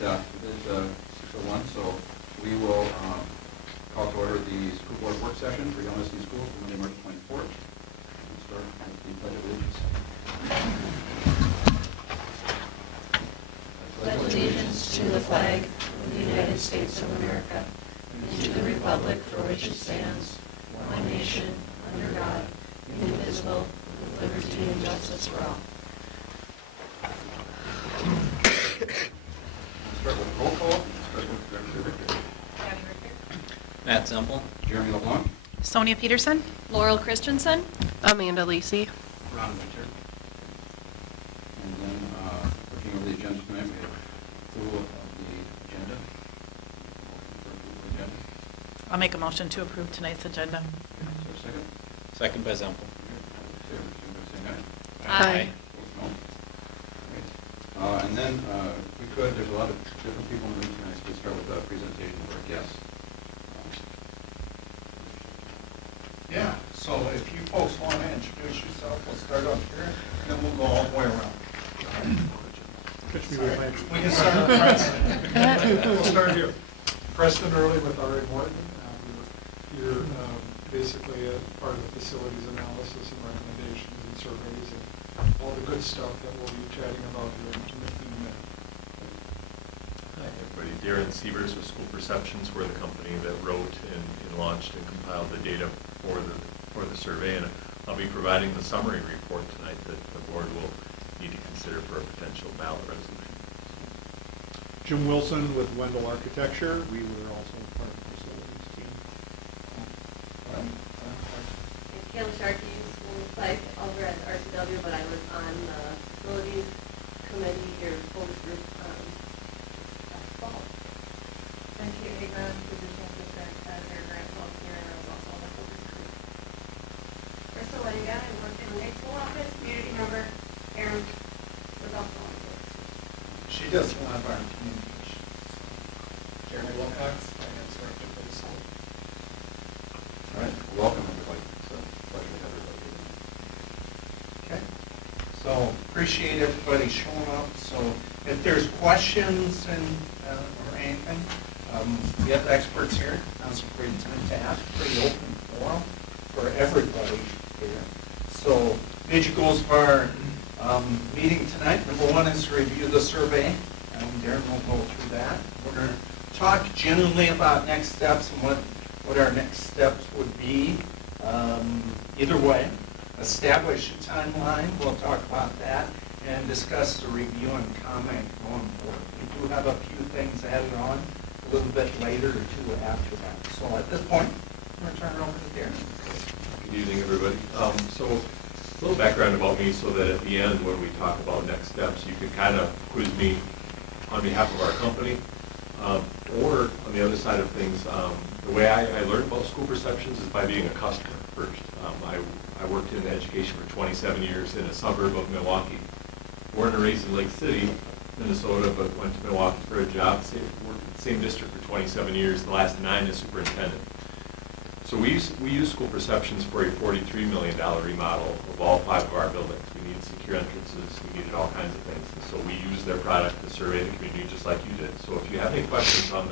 it is 6:01, so we will call to order the school board work session for Yellowknife City Schools for Monday, March 24th. We'll start with the Pledge of Allegiance. Pledge allegiance to the flag of the United States of America and to the republic for which it stands, one nation, under God, indivisible, with liberty and justice for all. We'll start with roll call. Start with Director Richter. Matt Semple. Jeremy LeBlanc. Sonia Peterson. Laurel Christensen. Amanda Lacey. Ron Winter. And then, looking over the agenda tonight, we have approval of the agenda. Motion for approval of the agenda. I'll make a motion to approve tonight's agenda. Is there a second? Second by Semple. Favor, signify by saying Aye. Opposed, no. Great. And then, if we could, there's a lot of different people in the room tonight, so we'll start with a presentation of our guests. Yeah, so if you folks want to introduce yourself, we'll start up here, and then we'll go all the way around. We can start with Preston. We'll start here. Preston Early with R.A. Morton. We're here basically as part of the facilities analysis and recommendations and surveys and all the good stuff that we'll be chatting about here in a minute. Hi, everybody. Darren Sievers with School Perceptions. We're the company that wrote and launched and compiled the data for the survey, and I'll be providing the summary report tonight that the board will need to consider for a potential ballot resolution. Jim Wilson with Wendell Architecture. We were also part of the facilities team. Kayla Sharkey, school life over at RCW, but I was on the facilities committee or focus group last fall. I'm Kate Hagan, position assistant at Air Grant Health here, and I was also on the focus group. Crystal Lennigan, I worked in the high school office, community member. Erin was also on the focus group. She does a lot of our communications. Jeremy Wilcox, finance director for the school. All right, welcome everybody. It's a pleasure to have everybody here. Okay, so appreciate everybody showing up. So if there's questions and or anything, we have experts here. Now's a great time to ask. Pretty open forum for everybody here. So major goals of our meeting tonight. Number one is to review the survey. Darren will go through that. We're going to talk generally about next steps and what our next steps would be. Either way, establish a timeline. We'll talk about that and discuss the review and comment going forward. We do have a few things added on a little bit later or two after that. So at this point, I'm going to turn it over to Darren. Good evening, everybody. So a little background about me so that at the end when we talk about next steps, you can kind of quiz me on behalf of our company. Or on the other side of things, the way I learned about School Perceptions is by being a customer first. I worked in education for 27 years in a suburb of Milwaukee. Born and raised in Lake City, Minnesota, but went to Milwaukee for a job. Worked in the same district for 27 years, the last 9 as superintendent. So we use School Perceptions for a $43 million remodel of all 5 of our buildings. We needed secure entrances, we needed all kinds of things. And so we used their product to survey the community just like you did. So if you have any questions on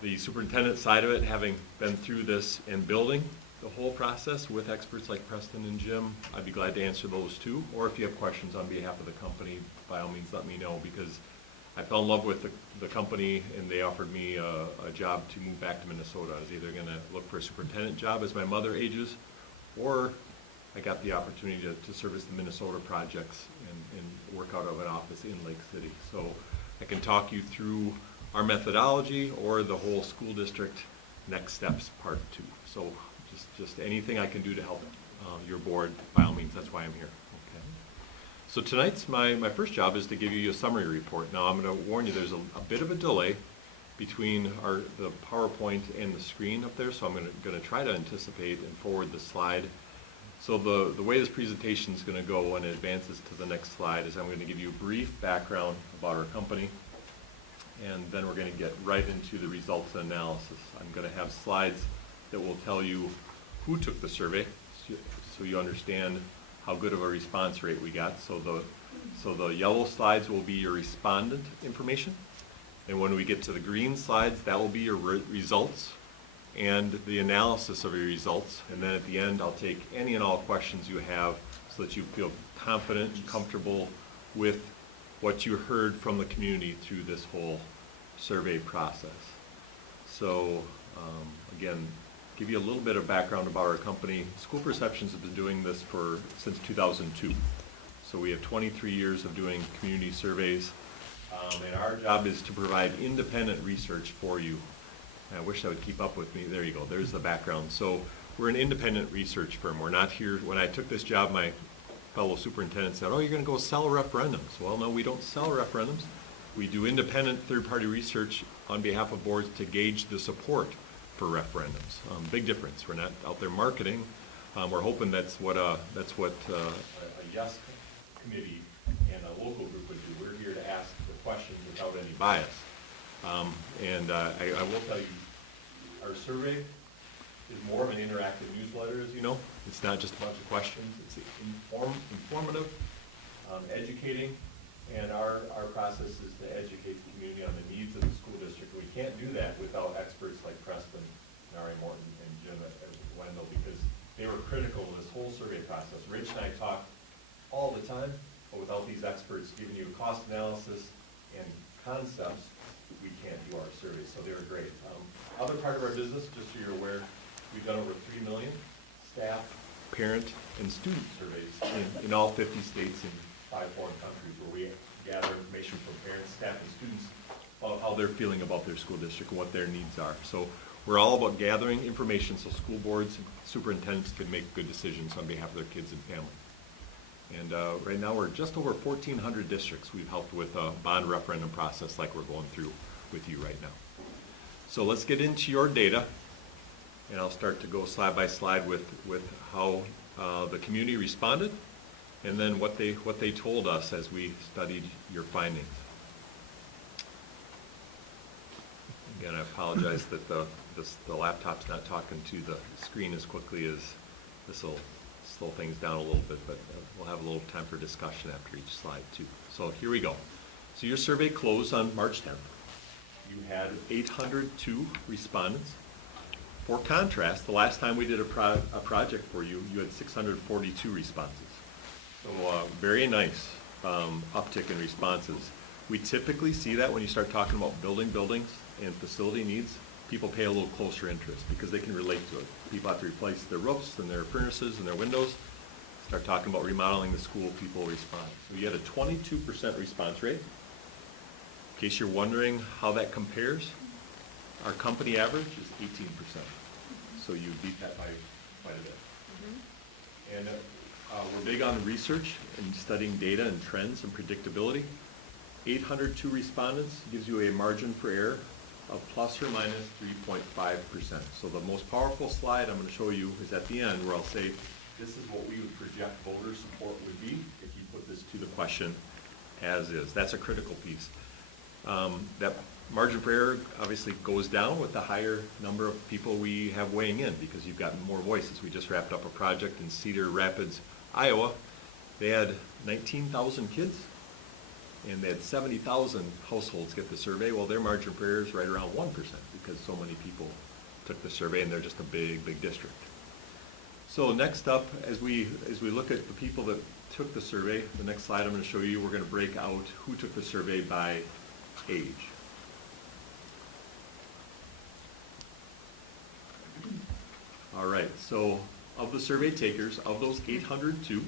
the superintendent side of it, having been through this and building the whole process with experts like Preston and Jim, I'd be glad to answer those too. Or if you have questions on behalf of the company, by all means let me know, because I fell in love with the company, and they offered me a job to move back to Minnesota. I was either going to look for a superintendent job as my mother ages, or I got the opportunity to service the Minnesota projects and work out of an office in Lake City. So I can talk you through our methodology or the whole school district next steps part 2. So just anything I can do to help your board, by all means, that's why I'm here. So tonight's my first job is to give you a summary report. Now I'm going to warn you there's a bit of a delay between the PowerPoint and the screen up there, so I'm going to try to anticipate and forward the slide. So the way this presentation is going to go when it advances to the next slide is I'm going to give you a brief background about our company, and then we're going to get right into the results and analysis. I'm going to have slides that will tell you who took the survey, so you understand how good of a response rate we got. So So the yellow slides will be your respondent information. And when we get to the green slides, that will be your results and the analysis of your results. And then at the end, I'll take any and all questions you have so that you feel confident and comfortable with what you heard from the community through this whole survey process. So again, give you a little bit of background about our company. School Perceptions has been doing this since 2002. So we have 23 years of doing community surveys. And our job is to provide independent research for you. And I wish I would keep up with me. There you go. There's the background. So we're an independent research firm. We're not here. When I took this job, my fellow superintendent said, "Oh, you're going to go sell referendums." Well, no, we don't sell referendums. We do independent third-party research on behalf of boards to gauge the support for referendums. Big difference. We're not out there marketing. We're hoping that's what a yes committee and a local group would do. We're here to ask the questions without any bias. I will tell you, our survey is more of an interactive newsletter, as you know. It's not just a bunch of questions. It's informative, educating, and our process is to educate the community on the needs of the school district. We can't do that without experts like Preston, Nari Morton, and Jim at Wendell, because they were critical of this whole survey process. Rich and I talk all the time, but without these experts giving you cost analysis and concepts, we can't do our surveys, so they were great. Other part of our business, just so you're aware, we've done over 3 million staff, parent, and student surveys in all 50 states and 5 foreign countries, where we gather information from parents, staff, and students about how they're feeling about their school district and what their needs are. So we're all about gathering information so school boards and superintendents can make good decisions on behalf of their kids and family. And right now we're just over 1,400 districts we've helped with a bond referendum process like we're going through with you right now. So let's get into your data, and I'll start to go slide by slide with how the community responded, and then what they told us as we studied your findings. Again, I apologize that the laptop's not talking to the screen as quickly as this will slow things down a little bit, but we'll have a little time for discussion after each slide too. So here we go. So your survey closed on March 10th. You had 802 respondents. For contrast, the last time we did a project for you, you had 642 responses. So very nice uptick in responses. We typically see that when you start talking about buildings and facility needs, people pay a little closer interest because they can relate to it. People have to replace their roofs and their furnaces and their windows. Start talking about remodeling the school, people respond. So you had a 22% response rate. In case you're wondering how that compares, our company average is 18%. So you beat that by quite a bit. And we're big on research and studying data and trends and predictability. 802 respondents gives you a margin for error of plus or minus 3.5%. So the most powerful slide I'm going to show you is at the end, where I'll say, this is what we would project voter support would be if you put this to the question as is. That's a critical piece. That margin for error obviously goes down with the higher number of people we have weighing in, because you've got more voices. We just wrapped up a project in Cedar Rapids, Iowa. They had 19,000 kids, and they had 70,000 households get the survey. Well, their margin for error is right around 1% because so many people took the survey, and they're just a big district. So next up, as we look at the people that took the survey, the next slide I'm going to show you, we're going to break out who took the survey by age. All right, so of the survey takers, of those 802,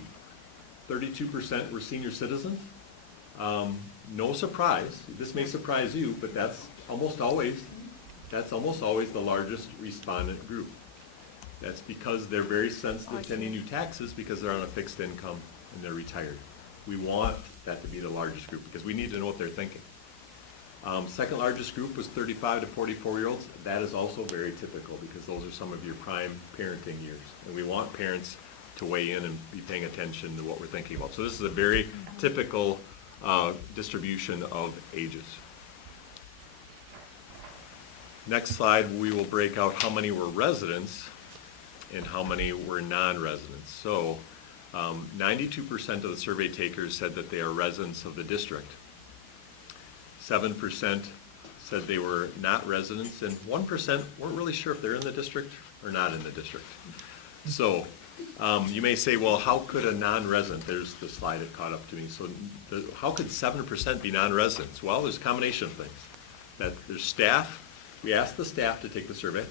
32% were senior citizens. No surprise, this may surprise you, but that's almost always the largest respondent group. That's because they're very sensitive to any new taxes because they're on a fixed income and they're retired. We want that to be the largest group because we need to know what they're thinking. Second largest group was 35 to 44-year-olds. That is also very typical because those are some of your prime parenting years. And we want parents to weigh in and be paying attention to what we're thinking about. So this is a very typical distribution of ages. Next slide, we will break out how many were residents and how many were non-residents. So 92% of the survey takers said that they are residents of the district. 7% said they were not residents, and 1% weren't really sure if they're in the district or not in the district. So you may say, well, how could a non-resident, there's the slide it caught up to me, so how could 7% be non-residents? Well, there's a combination of things. That there's staff, we asked the staff to take the survey,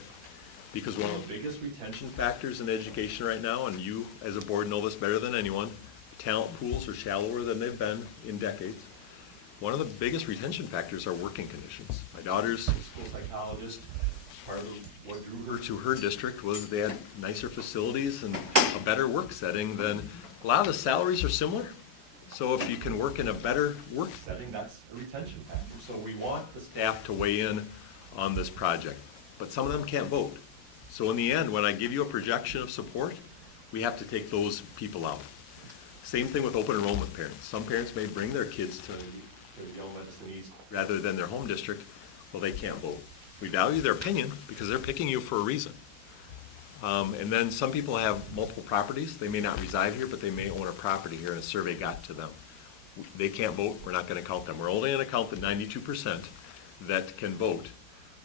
because one of the biggest retention factors in education right now, and you as a board know this better than anyone, talent pools are shallower than they've been in decades. One of the biggest retention factors are working conditions. My daughter's a school psychologist. Part of what drew her to her district was they had nicer facilities and a better work setting than, a lot of the salaries are similar. So if you can work in a better work setting, that's a retention factor. So we want the staff to weigh in on this project, but some of them can't vote. So in the end, when I give you a projection of support, we have to take those people out. Same thing with open enrollment parents. Some parents may bring their kids to Yale Medicine East rather than their home district. Well, they can't vote. We value their opinion because they're picking you for a reason. And then some people have multiple properties. They may not reside here, but they may own a property here, and a survey got to them. They can't vote. We're not going to count them. We're only going to count the 92% that can vote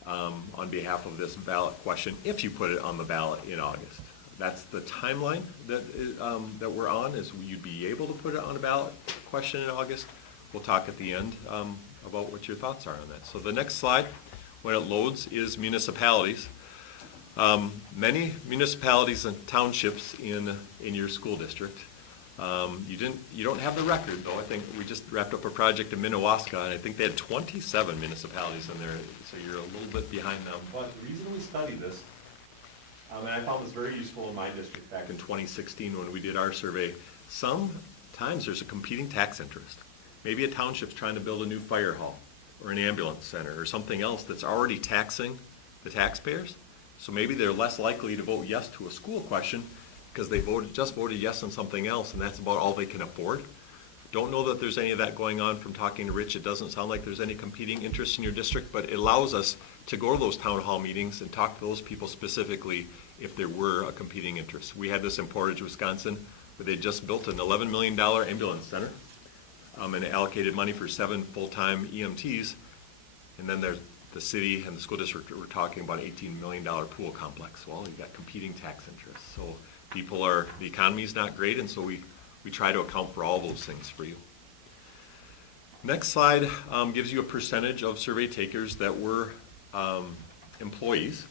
on behalf of this ballot question if you put it on the ballot in August. That's the timeline that we're on, is you'd be able to put it on a ballot question in August. We'll talk at the end about what your thoughts are on that. So the next slide, when it loads, is municipalities. Many municipalities and townships in your school district. You don't have the record, though. I think we just wrapped up a project in Minnewaska, and I think they had 27 municipalities in there, so you're a little bit behind them. But the reason we studied this, and I found this very useful in my district back in 2016 when we did our survey, sometimes there's a competing tax interest. Maybe a township's trying to build a new fire hall or an ambulance center or something else that's already taxing the taxpayers. So maybe they're less likely to vote yes to a school question because they just voted yes on something else, and that's about all they can afford. Don't know that there's any of that going on from talking to Rich. It doesn't sound like there's any competing interests in your district, but it allows us to go to those town hall meetings and talk to those people specifically if there were a competing interest. We had this in Portage, Wisconsin, where they just built an $11 million ambulance center and allocated money for 7 full-time EMTs, and then the city and the school district were talking about an $18 million pool complex. Well, you've got competing tax interests. So the economy's not great, and so we try to account for all those things for you. Next slide gives you a percentage of survey takers that were employees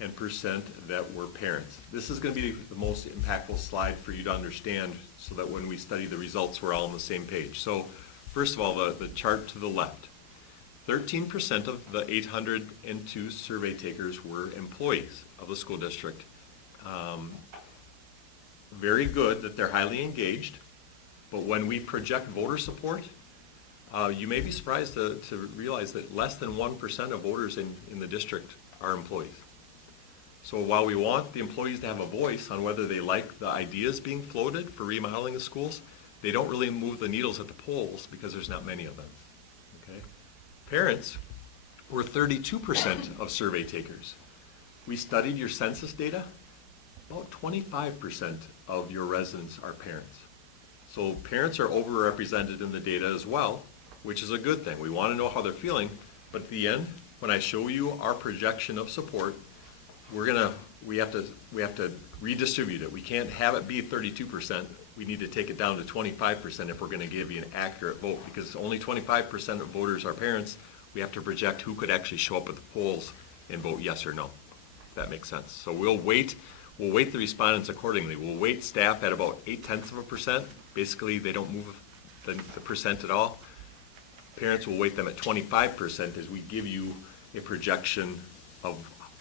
and percent that were parents. This is going to be the most impactful slide for you to understand so that when we study the results, we're all on the same page. So first of all, the chart to the left. 13% of the 802 survey takers were employees of the school district. Very good that they're highly engaged, but when we project voter support, you may be surprised to realize that less than 1% of voters in the district are employees. So while we want the employees to have a voice on whether they like the ideas being floated for remodeling the schools, they don't really move the needles at the polls because there's not many of them. Okay? Parents were 32% of survey takers. We studied your census data. About 25% of your residents are parents. So parents are overrepresented in the data as well, which is a good thing. We want to know how they're feeling, but at the end, when I show you our projection of support, we have to redistribute it. We can't have it be 32%. We need to take it down to 25% if we're going to give you an accurate vote, because only 25% of voters are parents. We have to project who could actually show up at the polls and vote yes or no. If that makes sense. So we'll weight the respondents accordingly. We'll weight staff at about 0.8%. Basically, they don't move the percent at all. Parents will weight them at 25% as we give you a projection of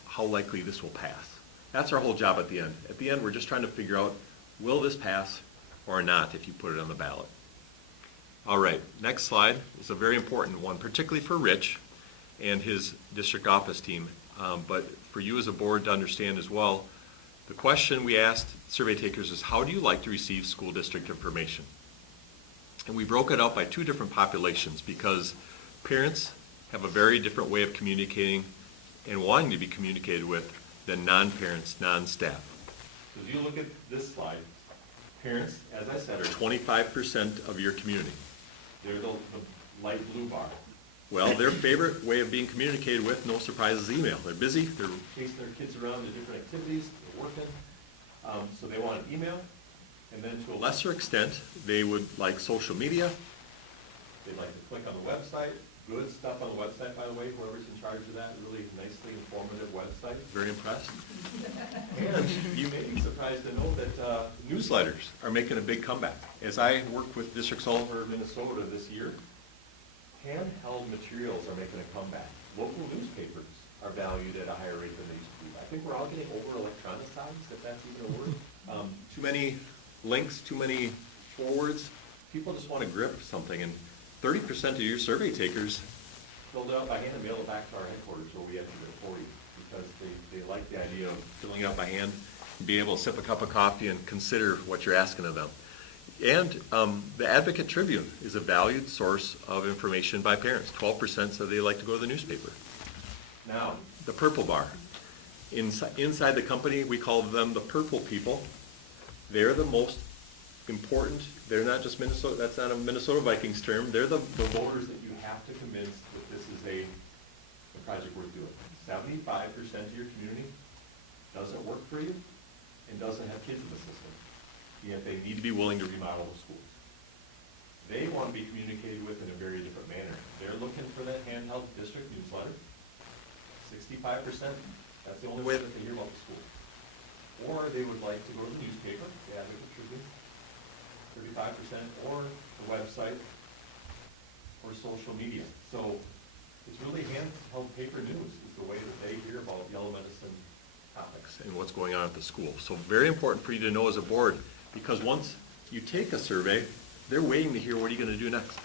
how likely this will pass. That's our whole job at the end. At the end, we're just trying to figure out, will this pass or not if you put it on the ballot? All right, next slide is a very important one, particularly for Rich and his district office team, but for you as a board to understand as well. The question we asked survey takers is, how do you like to receive school district information? And we broke it up by 2 different populations because parents have a very different way of communicating and wanting to be communicated with than non-parents, non-staff. So if you look at this slide, Parents, as I said, are 25% of your community. They're the light blue bar. Well, their favorite way of being communicated with, no surprise, is email. They're busy, they're chasing their kids around to different activities, they're working, so they want an email. And then to a lesser extent, they would like social media. They'd like to click on the website. Good stuff on the website, by the way, whoever's in charge of that, really nicely informative website. Very impressed. And you may be surprised to know that newsletters are making a big comeback. As I work with districts all over Minnesota this year, handheld materials are making a comeback. Local newspapers are valued at a higher rate than they used to be. I think we're all getting over electronicized, if that's even a word. Too many links, too many forwards. People just want to grip something, and 30% of your survey takers filled it out by hand and mailed it back to our headquarters, so we have to do it for you, because they like the idea of filling it out by hand, and be able to sip a cup of coffee and consider what you're asking of them. And the Advocate Tribune is a valued source of information by parents. 12% said they like to go to the newspaper. Now, the purple bar. Inside the company, we call them the purple people. They're the most important. They're not just Minnesota, that's not a Minnesota Vikings term. They're the voters that you have to convince that this is a project worth doing. 75% of your community doesn't work for you and doesn't have kids in the system, yet they need to be willing to remodel the schools. They want to be communicated with in a very different manner. They're looking for that handheld district newsletter. 65%, that's the only way that they hear about the school. Or they would like to go to the newspaper, the Advocate Tribune, 35%, or the website, or social media. So it's really handheld paper news is the way that they hear about yellow medicine topics and what's going on at the school. So very important for you to know as a board, because once you take a survey, they're waiting to hear what are you going to do next.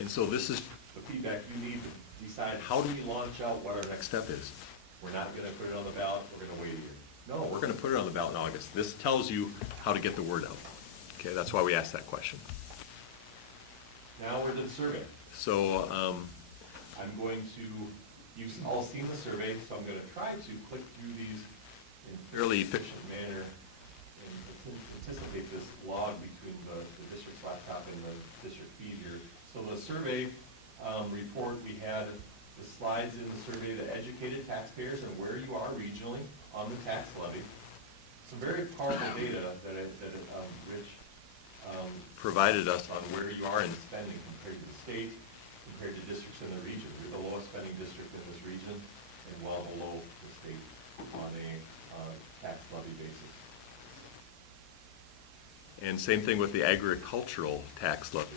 And so this is the feedback you need to decide how do we launch out what our next step is. We're not going to put it on the ballot, we're going to wait a year. No, we're going to put it on the ballot in August. This tells you how to get the word out. Okay, that's why we asked that question. Now we're to the survey. So I'm going to, you've all seen the survey, so I'm going to try to click through these in a fairly efficient manner and anticipate this log between the district's laptop and the district feed here. So the survey report, we had the slides in the survey that educated taxpayers and where you are regionally on the tax levy. Some very powerful data that Rich provided us on where you are in spending compared to the state, compared to districts in the region. You're the lowest spending district in this region and well below the state on a tax levy basis. And same thing with the agricultural tax levy,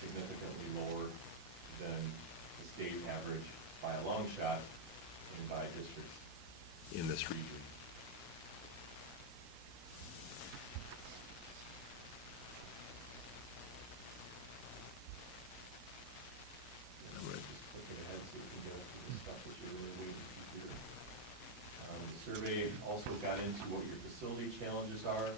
significantly lower than the state average by a long shot and by districts in this region. And I'm going to just click it ahead so we can get up to the stuff that you're really waiting to hear. The survey also got into what your facility challenges are.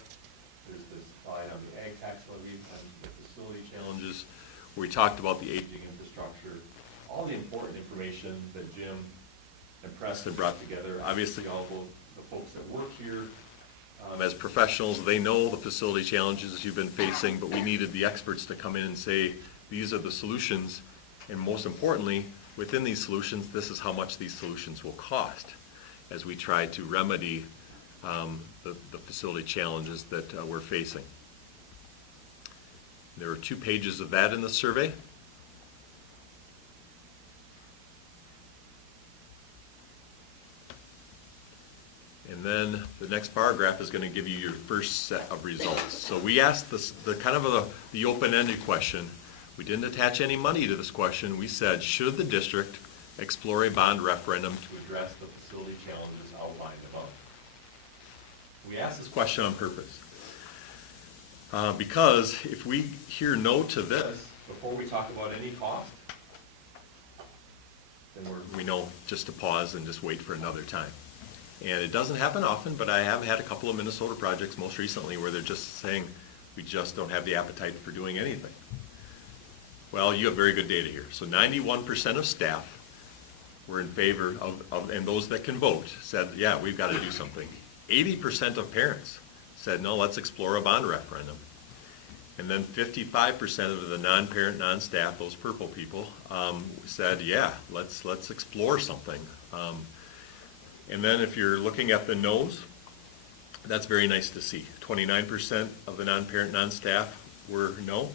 There's this slide on the ag tax levy and the facility challenges, where we talked about the aging infrastructure, all the important information that Jim and Preston brought together. Obviously, all the folks that work here as professionals, they know the facility challenges you've been facing, but we needed the experts to come in and say, these are the solutions, and most importantly, within these solutions, this is how much these solutions will cost as we try to remedy the facility challenges that we're facing. There are 2 pages of that in the survey. And then the next paragraph is going to give you your first set of results. So we asked the kind of the open-ended question. We didn't attach any money to this question. We said, should the district explore a bond referendum to address the facility challenges outlined above? We asked this question on purpose. Because if we hear no to this before we talk about any cost, then we know just to pause and just wait for another time. And it doesn't happen often, but I have had a couple of Minnesota projects most recently where they're just saying, we just don't have the appetite for doing anything. Well, you have very good data here. So 91% of staff were in favor of, and those that can vote said, yeah, we've got to do something. 80% of parents said, no, let's explore a bond referendum. And then 55% of the non-parent, non-staff, those purple people, said, yeah, let's explore something. And then if you're looking at the no's, that's very nice to see. 29% of the non-parent, non-staff were no,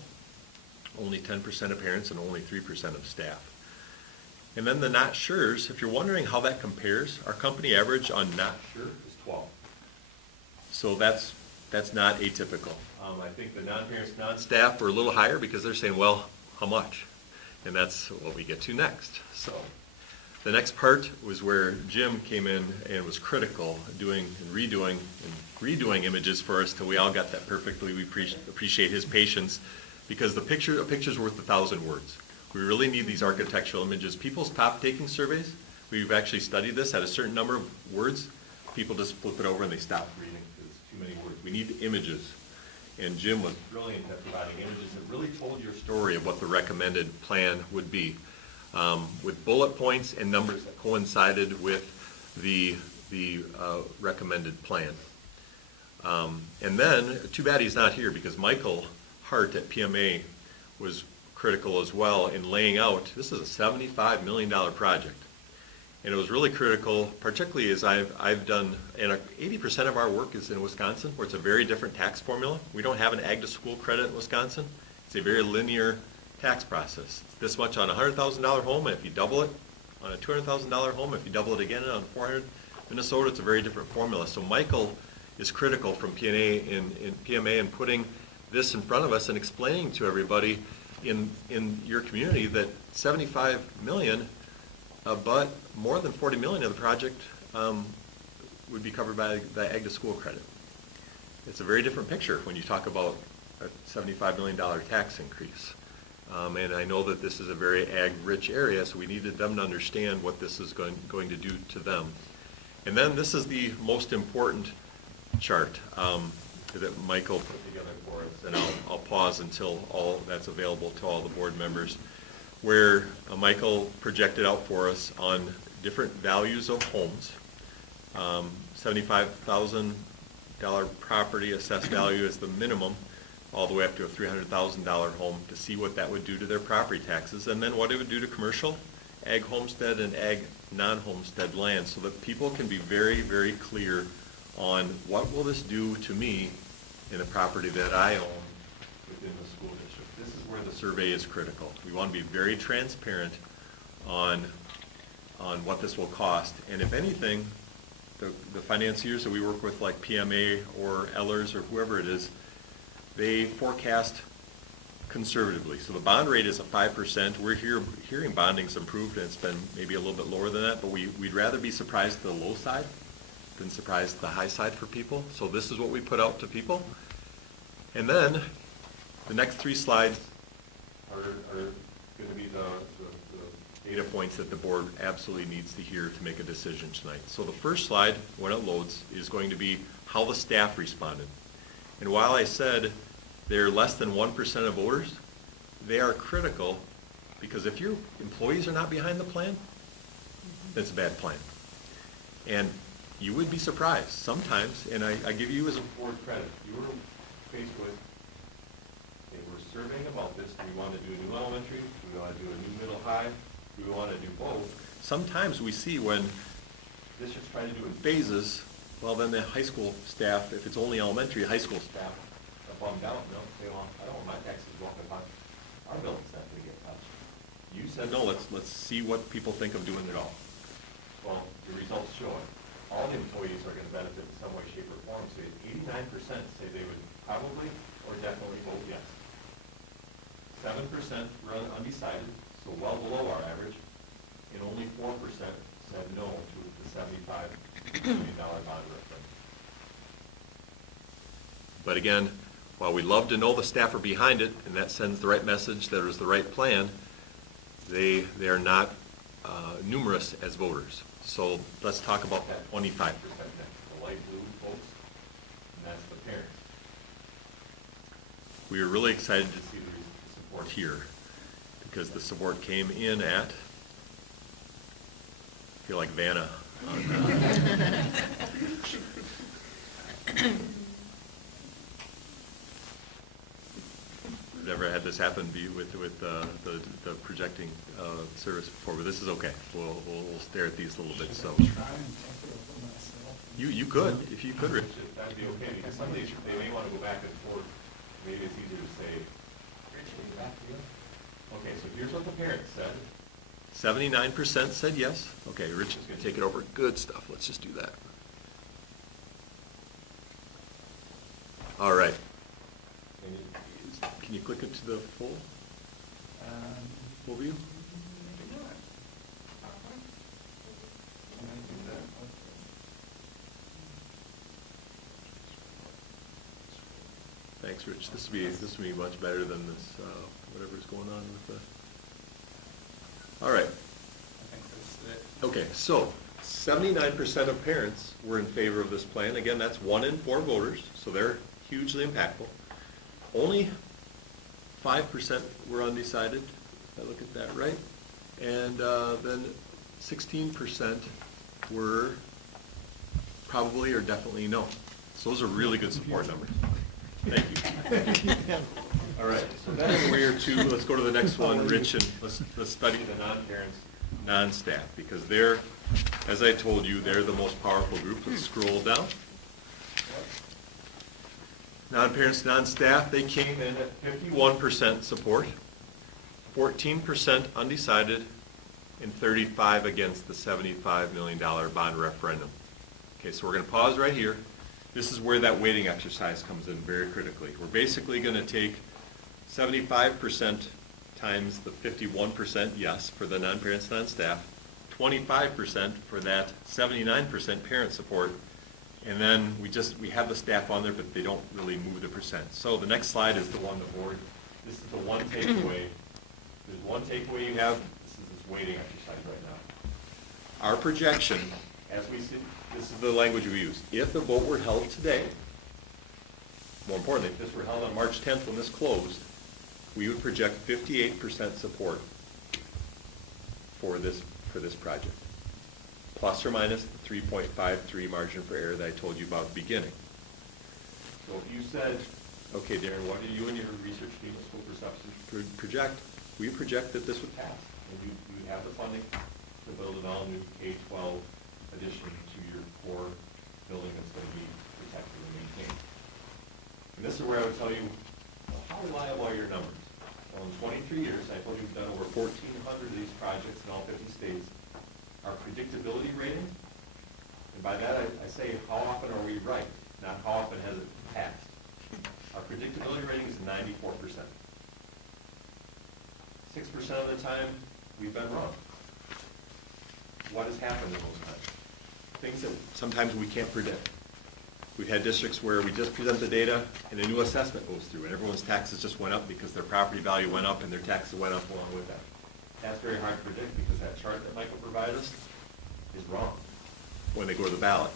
only 10% of parents, and only 3% of staff. And then the not sure's, if you're wondering how that compares, our company average on not sure is 12. So that's not atypical. I think the non-parents, non-staff were a little higher because they're saying, well, how much? And that's what we get to next. So the next part was where Jim came in and was critical, doing and redoing images for us till we all got that perfectly. We appreciate his patience, because a picture's worth 1,000 words. We really need these architectural images. People stop taking surveys. We've actually studied this at a certain number of words. People just flip it over and they stop reading because it's too many words. We need images. And Jim was brilliant at providing images that really told your story of what the recommended plan would be, with bullet points and numbers that coincided with the recommended plan. And then, too bad he's not here, because Michael Hart at PMA was critical as well in laying out, this is a $75 million project. And it was really critical, particularly as I've done, and 80% of our work is in Wisconsin, where it's a very different tax formula. We don't have an ag to school credit in Wisconsin. It's a very linear tax process. It's this much on a $100,000 home, and if you double it on a $200,000 home, if you double it again on $400,000, Minnesota, it's a very different formula. So Michael is critical from PMA in putting this in front of us and explaining to everybody in your community that $75 million, but more than $40 million of the project would be covered by the ag to school credit. It's a very different picture when you talk about a $75 million tax increase. And I know that this is a very ag-rich area, so we needed them to understand what this is going to do to them. And then this is the most important chart that Michael put together for us, and I'll pause until all that's available to all the board members, where Michael projected out for us on different values of homes. $75,000 property assessed value is the minimum, all the way up to a $300,000 home, to see what that would do to their property taxes, and then what it would do to commercial, ag homestead, and ag non-homestead land, so that people can be very, very clear on what will this do to me in the property that I own within the school district. This is where the survey is critical. We want to be very transparent on what this will cost. And if anything, the financiers that we work with, like PMA or Ehlers or whoever it is, they forecast conservatively. So the bond rate is a 5%. We're hearing bonding's improved, and it's been maybe a little bit lower than that, but we'd rather be surprised to the low side than surprised to the high side for people. So this is what we put out to people. And then the next 3 slides are going to be the data points that the board absolutely needs to hear to make a decision tonight. So the first slide, when it loads, is going to be how the staff responded. And while I said they're less than 1% of voters, they are critical, because if your employees are not behind the plan, that's a bad plan. And you would be surprised sometimes, and I give you as a board credit, you were faced with, okay, we're surveying about this, do we want to do a new elementary, do we want to do a new middle high, do we want to do both? Sometimes we see when districts try to do it in phases, well, then the high school staff, if it's only elementary, high school staff are bummed out, and they'll say, well, I don't want my taxes to go up if our building's not going to get touched. You said, no, let's see what people think of doing it all. Well, the results show it. All the employees are going to benefit in some way, shape, or form. So 89% say they would probably or definitely vote yes. 7% were undecided, so well below our average, and only 4% said no to the $75 million bond referendum. But again, while we love to know the staff are behind it, and that sends the right message, that is the right plan, they are not numerous as voters. So let's talk about that 25% next, the light blue folks, and that's the parents. We are really excited to see the support here, because the support came in at, I feel like Vanna. never had this happen with the projecting service before, but this is okay. We'll stare at these a little bit, so. Try and take it over myself. You could, if you could, Rich, that'd be okay, because some of these, they may want to go back and forth. Maybe it's easier to say, Rich, will you back to you? Okay, so here's what the parents said. 79% said yes. Okay, Rich is going to take it over. Good stuff. Let's just do that. All right. Can you click into the full view? Thanks, Rich. This will be much better than this whatever's going on with the. All right. Okay, so 79% of parents were in favor of this plan. Again, that's 1 in 4 voters, so they're hugely impactful. Only 5% were undecided, if I look at that right. And then 16% were probably or definitely no. So those are really good support numbers. Thank you. All right, so that's where you're 2. Let's go to the next one, Rich, and let's study the non-parents, non-staff, because they're, as I told you, they're the most powerful group. Let's scroll down. Non-parents, non-staff, they came in at 51% support, 14% undecided, and 35% against the $75 million bond referendum. Okay, so we're going to pause right here. This is where that weighting exercise comes in very critically. We're basically going to take 75% times the 51% yes for the non-parents, non-staff, 25% for that 79% parent support, and then we have the staff on there, but they don't really move the percent. So the next slide is the one the board, this is the one takeaway. There's one takeaway you have, this is this weighting exercise right now. Our projection, as we see, this is the language we use. If the vote were held today, more importantly, if this were held on March 10th when this closed, we would project 58% support for this project, plus or minus the 3.53 margin for error that I told you about at the beginning. So if you said, okay, Darren, what do you and your research team at School for Substance project? We project that this would pass, and you would have the funding to build an all-new K-12 addition to your core building that's going to be protected and maintained. And this is where I would tell you, well, how reliable are your numbers? Well, in 23 years, I told you we've done over 1,400 of these projects in all 50 states. Our predictability rating, and by that I say how often are we right, not how often has it passed. Our predictability rating is 94%. 6% of the time, we've been wrong. What has happened in those times? Things that sometimes we can't predict. We've had districts where we just present the data and a new assessment goes through and everyone's taxes just went up because their property value went up and their taxes went up along with that. That's very hard to predict because that chart that Michael provided us is wrong when they go to the ballot.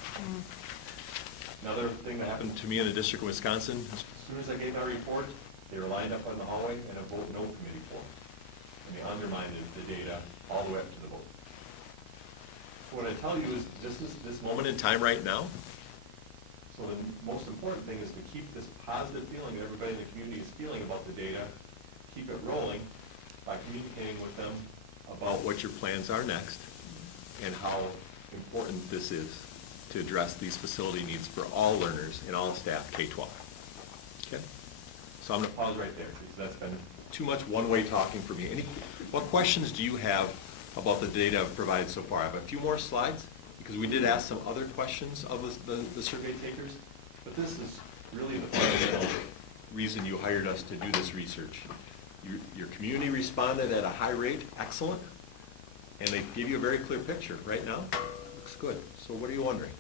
Another thing that happened to me in a district in Wisconsin, as soon as I gave my report, they were lined up on the hallway and a vote no committee formed. And they undermined the data all the way up to the vote. So what I tell you is this moment in time right now. So the most important thing is to keep this positive feeling that everybody in the community is feeling about the data, keep it rolling by communicating with them about what your plans are next and how important this is to address these facility needs for all learners and all staff K-12. Okay? So I'm going to pause right there because that's been too much one-way talking for me. What questions do you have about the data I've provided so far? I have a few more slides because we did ask some other questions of the survey takers, but this is really the fundamental reason you hired us to do this research. Your community responded at a high rate, excellent, and they give you a very clear picture. Right now, looks good. So what are you wondering?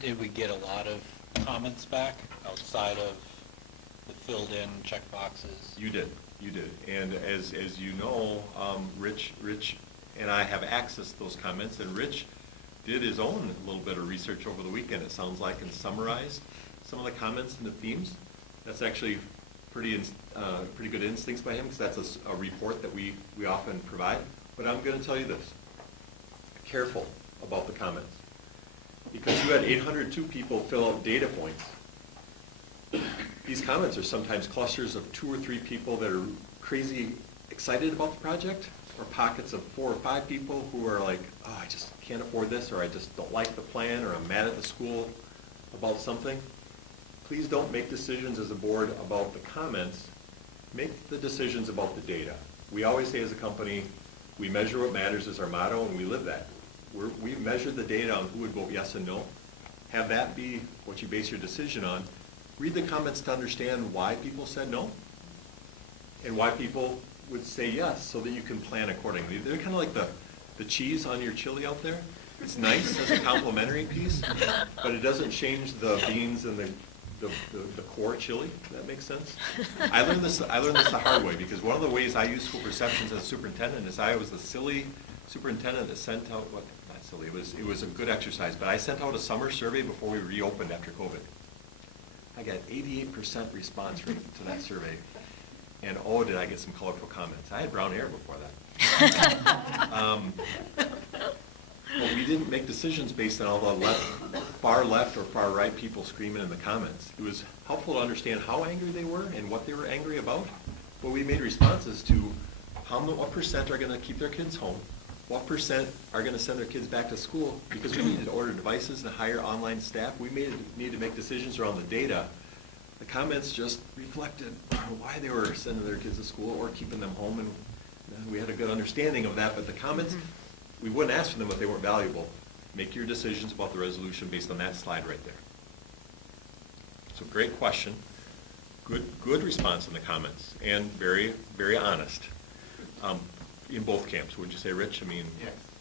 Did we get a lot of comments back outside of the filled-in check boxes? You did. You did. And as you know, Rich and I have accessed those comments, and Rich did his own little bit of research over the weekend, it sounds like, and summarized some of the comments and the themes. That's actually pretty good instincts by him, because that's a report that we often provide. But I'm going to tell you this. Careful about the comments. Because you had 802 people fill out data points, these comments are sometimes clusters of 2 or 3 people that are crazy excited about the project, or pockets of 4 or 5 people who are like, oh, I just can't afford this, or I just don't like the plan, or I'm mad at the school about something. Please don't make decisions as a board about the comments. Make the decisions about the data. We always say as a company, we measure what matters is our motto, and we live that. We measure the data on who would vote yes and no. Have that be what you base your decision on. Read the comments to understand why people said no and why people would say yes, so that you can plan accordingly. They're kind of like the cheese on your chili out there. It's nice as a complimentary piece, but it doesn't change the beans and the core chili. If that makes sense. I learned this the hard way, because one of the ways I use school perceptions as a superintendent is I was the silly superintendent that sent out, well, not silly, it was a good exercise, but I sent out a summer survey before we reopened after COVID. I got 88% response rate to that survey. And oh, did I get some colorful comments. I had brown hair before that. But we didn't make decisions based on all the far left or far right people screaming in the comments. It was helpful to understand how angry they were and what they were angry about. But we made responses to what percent are going to keep their kids home, what percent are going to send their kids back to school, because we needed to order devices and hire online staff. We needed to make decisions around the data. The comments just reflected why they were sending their kids to school or keeping them home, and we had a good understanding of that. But the comments, we wouldn't ask for them if they weren't valuable. Make your decisions about the resolution based on that slide right there. So great question. Good response in the comments, and very, very honest. In both camps, would you say, Rich? I mean,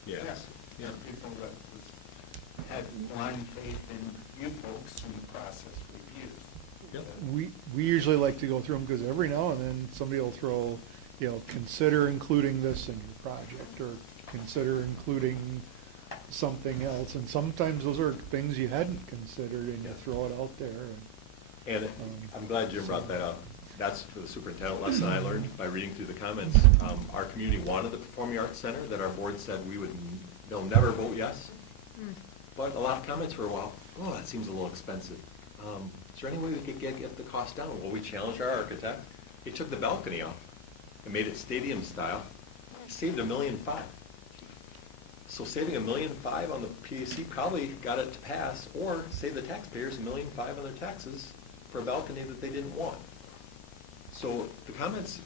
Yes. Yeah. People that had blind faith in you folks and the process we've used. Yep. We usually like to go through them, because every now and then somebody will throw, consider including this in your project, or consider including something else, and sometimes those are things you hadn't considered, and you throw it out there. And I'm glad Jim brought that up. That's for the superintendent lesson I learned by reading through the comments. Our community wanted the Performing Arts Center that our board said they'll never vote yes. But a lot of comments were, well, oh, that seems a little expensive. Is there any way we could get the cost down? Well, we challenged our architect. He took the balcony off and made it stadium style. He saved $1.5 million. So saving $1.5 million on the PAC probably got it to pass, or save the taxpayers $1.5 million on their taxes for a balcony that they didn't want. So the comments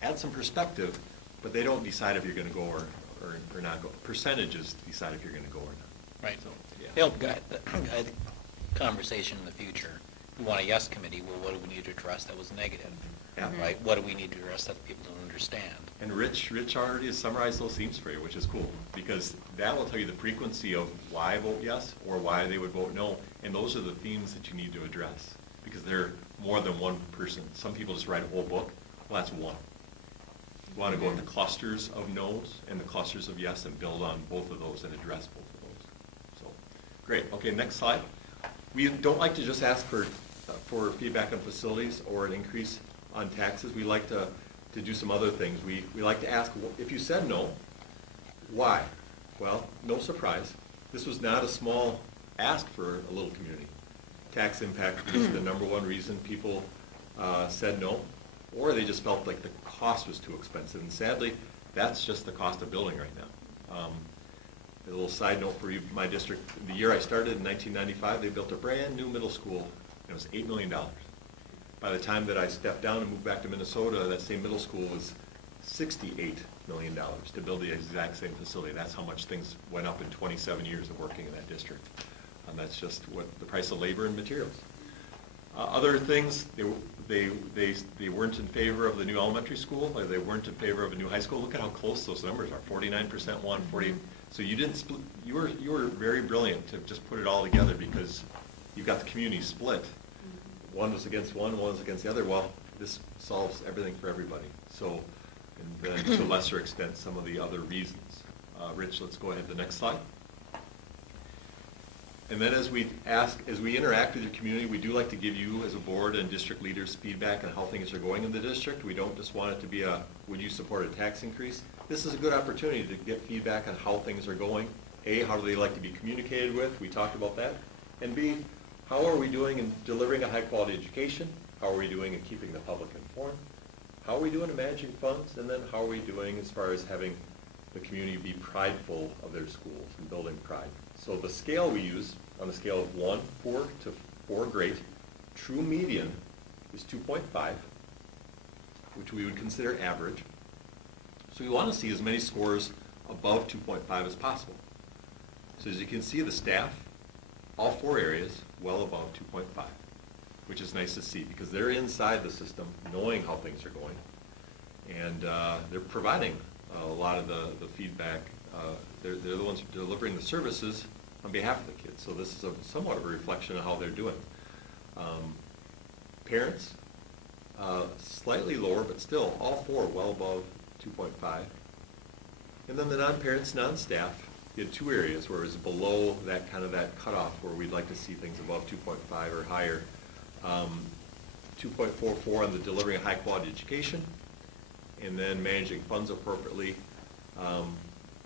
add some perspective, but they don't decide if you're going to go or not go. Percentages decide if you're going to go or not. Right. So, yeah. Help guide the conversation in the future. We want a yes committee. Well, what do we need to address that was negative? Yeah. Right? What do we need to address that people don't understand? And Rich already has summarized those themes for you, which is cool, because that will tell you the frequency of why I vote yes or why they would vote no. And those are the themes that you need to address, because they're more than one person. Some people just write a whole book. Well, that's one. You want to go with the clusters of no's and the clusters of yes and build on both of those and address both of those. So, great. Okay, next slide. We don't like to just ask for feedback on facilities or an increase on taxes. We like to do some other things. We like to ask, if you said no, why? Well, no surprise. This was not a small ask for a little community. Tax impact was the number one reason people said no, or they just felt like the cost was too expensive. And sadly, that's just the cost of building right now. A little side note for you, my district, the year I started in 1995, they built a brand new middle school, and it was $8 million. By the time that I stepped down and moved back to Minnesota, that same middle school was $68 million to build the exact same facility. That's how much things went up in 27 years of working in that district. And that's just what the price of labor and materials. Other things, they weren't in favor of the new elementary school, or they weren't in favor of a new high school. Look at how close those numbers are, 49% one, 40. So you didn't split, you were very brilliant to just put it all together, because you've got the community split. One was against one was against the other. Well, this solves everything for everybody. So, and then to a lesser extent, some of the other reasons. Rich, let's go ahead to the next slide. And then as we interact with your community, we do like to give you as a board and district leaders feedback on how things are going in the district. We don't just want it to be a, would you support a tax increase? This is a good opportunity to get feedback on how things are going. A, how do they like to be communicated with? We talked about that. And B, how are we doing in delivering a high-quality education? How are we doing in keeping the public informed? How are we doing in managing funds? And then how are we doing as far as having the community be prideful of their schools and building pride? So the scale we use, on the scale of 1, 4 to 4 great, true median is 2.5, which we would consider average. So we want to see as many scores above 2.5 as possible. So as you can see, the staff, all 4 areas, well above 2.5, which is nice to see because they're inside the system, knowing how things are going, and they're providing a lot of the feedback. They're the ones delivering the services on behalf of the kids. So this is somewhat of a reflection of how they're doing. Parents, slightly lower, but still all 4 well above 2.5. And then the non-parents, non-staff, you had 2 areas where it was below that kind of that cutoff where we'd like to see things above 2.5 or higher. 2.44 on the delivering a high-quality education, and then managing funds appropriately.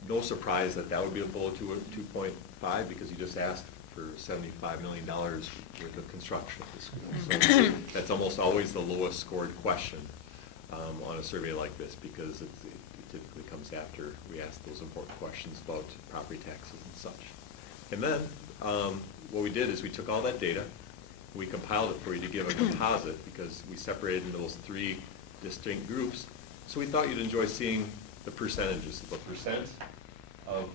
No surprise that would be below 2.5 because you just asked for $75 million worth of construction at the school. So that's almost always the lowest scored question on a survey like this because it typically comes after we ask those important questions about property taxes and such. And then what we did is we took all that data, we compiled it for you to give a composite because we separated into those 3 distinct groups. So we thought you'd enjoy seeing the percentages, the percent of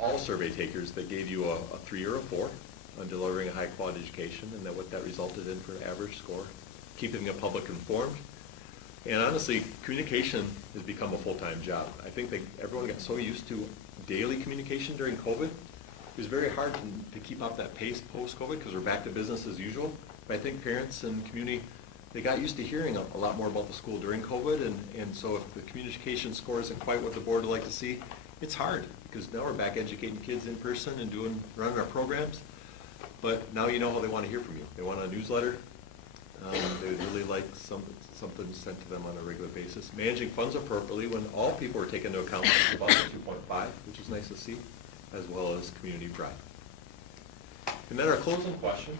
all survey takers that gave you a 3 or a 4 on delivering a high quality education, and then what that resulted in for an average score, keeping the public informed. And honestly, communication has become a full-time job. I think that everyone got so used to daily communication during COVID. It was very hard to keep up that pace post-COVID because we're back to business as usual. But I think parents and community, they got used to hearing a lot more about the school during COVID, and so if the communication score isn't quite what the board would like to see, it's hard because now we're back educating kids in person and running our programs. But now you know how they want to hear from you. They want a newsletter. They would really like something sent to them on a regular basis. Managing funds appropriately when all people are taken into account about 2.5, which is nice to see, as well as community pride. And then our closing question.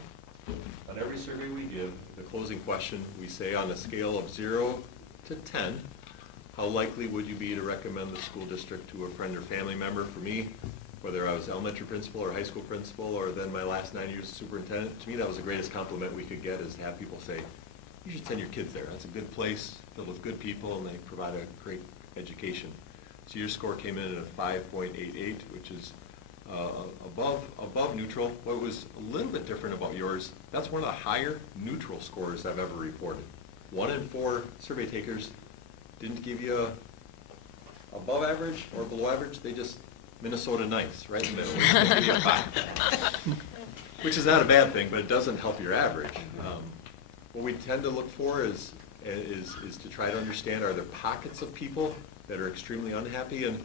On every survey we give, the closing question, we say on a scale of 0 to 10, how likely would you be to recommend the school district to a friend or family member? For me, whether I was elementary principal or high school principal or then my last 9 years as superintendent, to me that was the greatest compliment we could get is to have people say, you should send your kids there. That's a good place, filled with good people, and they provide a great education. So your score came in at a 5.88, which is above neutral. What was a little bit different about yours, that's one of the higher neutral scores I've ever reported. 1 in 4 survey takers didn't give you above average or below average. They just Minnesota nice, right in the middle. Give you a 5. Which is not a bad thing, but it doesn't help your average. What we tend to look for is to try to understand, are there pockets of people that are extremely unhappy, and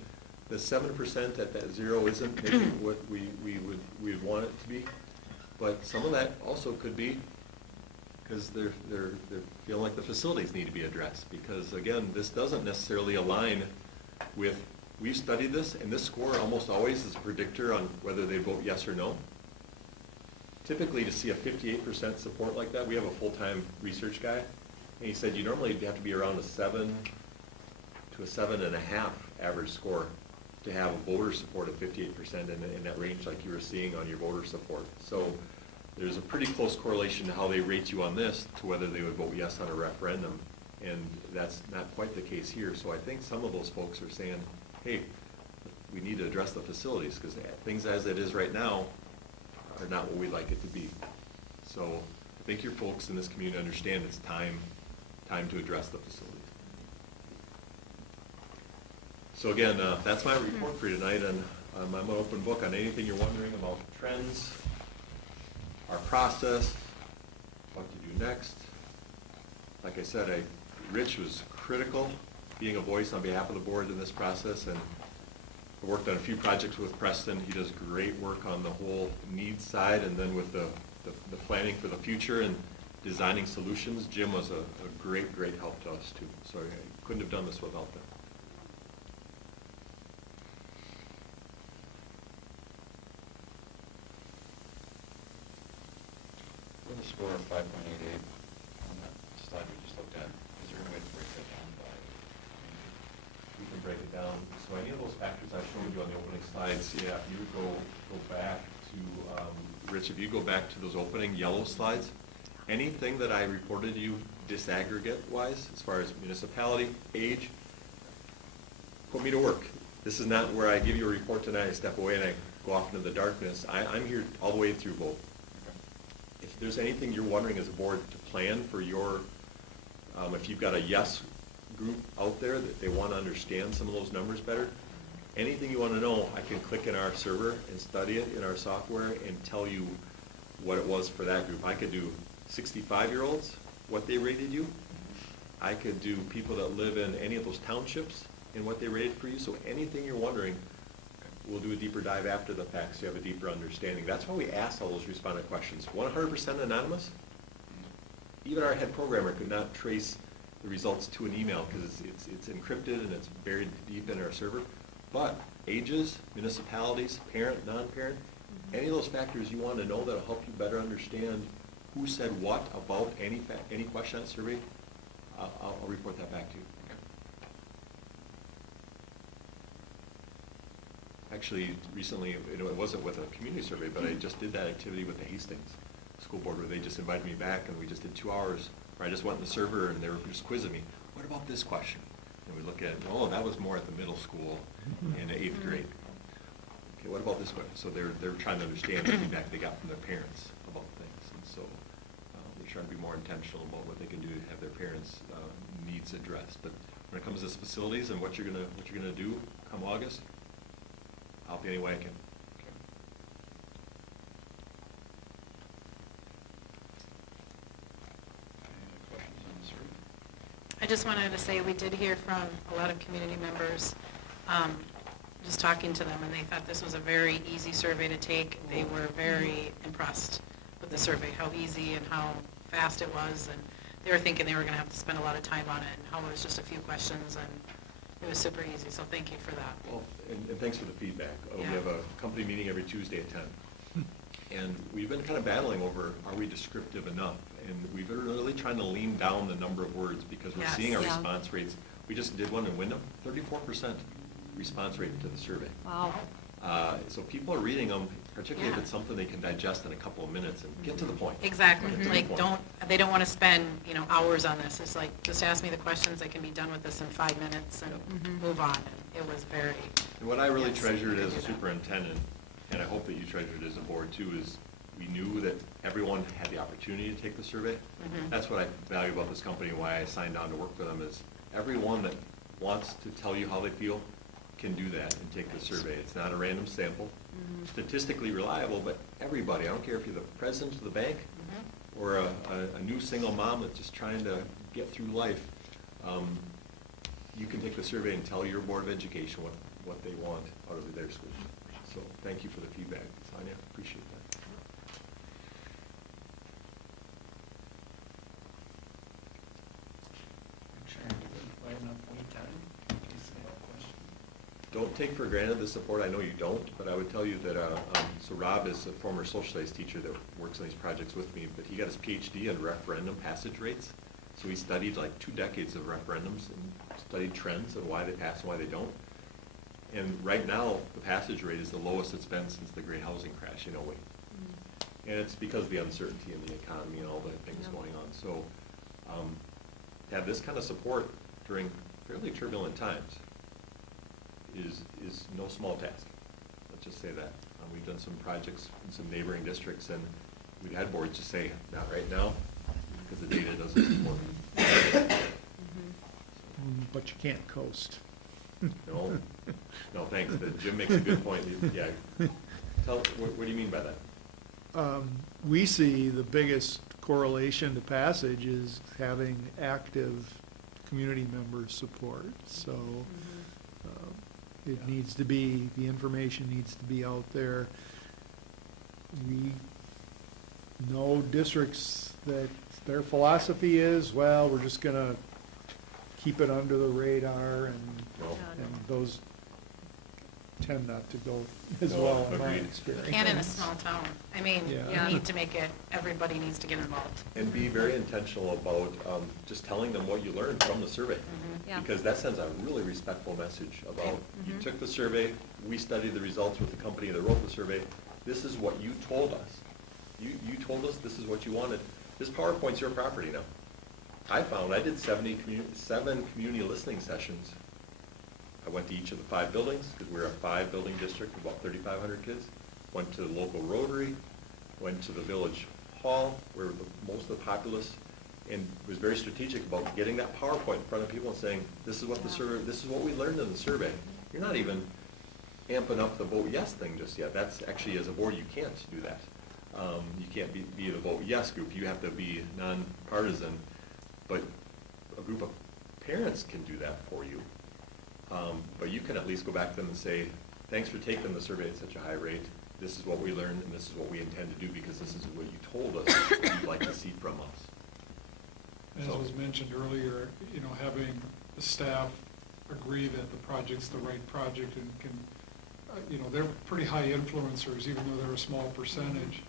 the 7% at that 0 isn't maybe what we would want it to be, but some of that also could be because they're feeling like the facilities need to be addressed, because again, this doesn't necessarily align with, we've studied this, and this score almost always is a predictor on whether they vote yes or no. Typically, to see a 58% support like that, we have a full-time research guy, and he said you normally have to be around a 7 to a 7.5 average score to have a voter support of 58% in that range like you were seeing on your voter support. So there's a pretty close correlation to how they rate you on this to whether they would vote yes on a referendum, and that's not quite the case here. So I think some of those folks are saying, hey, we need to address the facilities because things as it is right now are not what we'd like it to be. So I think your folks in this community understand it's time to address the facilities. So again, that's my report for you tonight, and I'm an open book on anything you're wondering about trends, our process, what to do next. Like I said, Rich was critical, being a voice on behalf of the board in this process, and I worked on a few projects with Preston. He does great work on the whole needs side, and then with the planning for the future and designing solutions. Jim was a great help to us too. So I couldn't have done this without them. score of 5.88 on that slide we just looked at? Is there a way to break that down by? We can break it down. So any of those factors I showed you on the opening slides, yeah, if you would go back to, Rich, if you go back to those opening yellow slides, anything that I reported to you disaggregate-wise, as far as municipality, age, put me to work. This is not where I give you a report tonight, I step away and I go off into the darkness. I'm here all the way through both. If there's anything you're wondering as a board to plan for your, if you've got a yes group out there that they want to understand some of those numbers better, anything you want to know, I can click in our server and study it in our software and tell you what it was for that group. I could do 65-year-olds, what they rated you. I could do people that live in any of those townships and what they rated for you. So anything you're wondering, we'll do a deeper dive after the fact so you have a deeper understanding. That's why we asked all those respondent questions. 100% anonymous? Even our head programmer could not trace the results to an email because it's encrypted and it's buried deep in our server. But ages, municipalities, parent, non-parent, any of those factors you want to know that'll help you better understand who said what about any question on the survey, I'll report that back to you. Actually, recently, it wasn't with a community survey, but I just did that activity with the Hastings School Board where they just invited me back and we just did 2 hours where I just went in the server and they were just quizzing me. What about this question? And we look at, oh, that was more at the middle school in the 8th grade. Okay, what about this question? So they're trying to understand the feedback they got from their parents about things. And so they're trying to be more intentional about what they can do to have their parents' needs addressed. But when it comes to facilities and what you're gonna do come August, I'll help you any way I can. Any other questions on the survey? I just wanted to say, we did hear from a lot of community members, just talking to them, and they thought this was a very easy survey to take. They were very impressed with the survey, how easy and how fast it was, and they were thinking they were gonna have to spend a lot of time on it, and how it was just a few questions, and it was super easy, so thank you for that. Well, and thanks for the feedback. We Yeah. have a company meeting every Tuesday at 10. And we've been kind of battling over, are we descriptive enough? And we've been really trying to lean down the number of words because we're Yes. seeing our Yeah. response rates. We just did one in Wyndham, 34% response rate to the survey. Wow. So people are reading them, particularly if Yeah. it's something they can digest in a couple of minutes and get to the point. Exactly, Get to the like, point. they don't wanna spend, hours on this. It's like, just ask me the questions, I can be done with this in 5 minutes and move on. It was very, And what I really Yes, treasured we as can a do that. superintendent, and I hope that you treasured as a board too, is we knew that everyone had the opportunity to take the survey. Mhm. That's what I value about this company and why I signed on to work for them is everyone that wants to tell you how they feel can do that and take the survey. It's not a random sample, statistically reliable, but everybody, I don't care if you're the president of the bank or a new single mom that's just trying to get through life, you can take the survey and tell your Board of Education what they want out of their school. So thank you for the feedback, Sonia, appreciate that. Make sure I give everybody enough wait time in case they have questions. Don't take for granted the support, I know you don't, but I would tell you that, so Rob is a former social studies teacher that works on these projects with me, but he got his PhD in referendum passage rates. So he studied like 2 decades of referendums and studied trends and why they pass and why they don't. And right now, the passage rate is the lowest it's been since the great housing crash, And it's because of the uncertainty in the economy and all the things going on. So, to have this kind of support during fairly turbulent times is no small task. Let's just say that. We've done some projects in some neighboring districts, and we've had boards just say, not right now, because the data doesn't support it. But you can't coast. No, thanks. Jim makes a good point. Yeah. What do you mean by that? We see the biggest correlation to passage is having active community member support. So it needs to be, the information needs to be out there. We know districts that their philosophy is, well, we're just gonna keep it under the radar and No. those tend not to go as No, well in my agreed. experience. And in a small town. I mean, Yeah. you need to make it, everybody needs to get involved. And be very intentional about just telling them what you learned from the survey. Yeah. Because that sends a really respectful message about, you took the survey, we studied the results with the company that wrote the survey, this is what you told us. You told us this is what you wanted. This PowerPoint's your property now. I did 7 community listening sessions. I went to each of the 5 buildings, because we're a 5-building district, about 3,500 kids. Went to the local Rotary, went to the village hall, where most of the populace, and was very strategic about getting that PowerPoint in front of people and saying, this is what the survey, this is what we learned in the survey. You're not even amping up the vote yes thing just yet. That's actually, as a board, you can't do that. You can't be the vote yes group. You have to be nonpartisan, but a group of parents can do that for you. But you can at least go back to them and say, thanks for taking the survey at such a high rate. This is what we learned, and this is what we intend to do, because this is what you told us you'd like to see from us. As So- was mentioned earlier, having the staff agree that the project's the right project and can, they're pretty high influencers, even though they're a small percentage.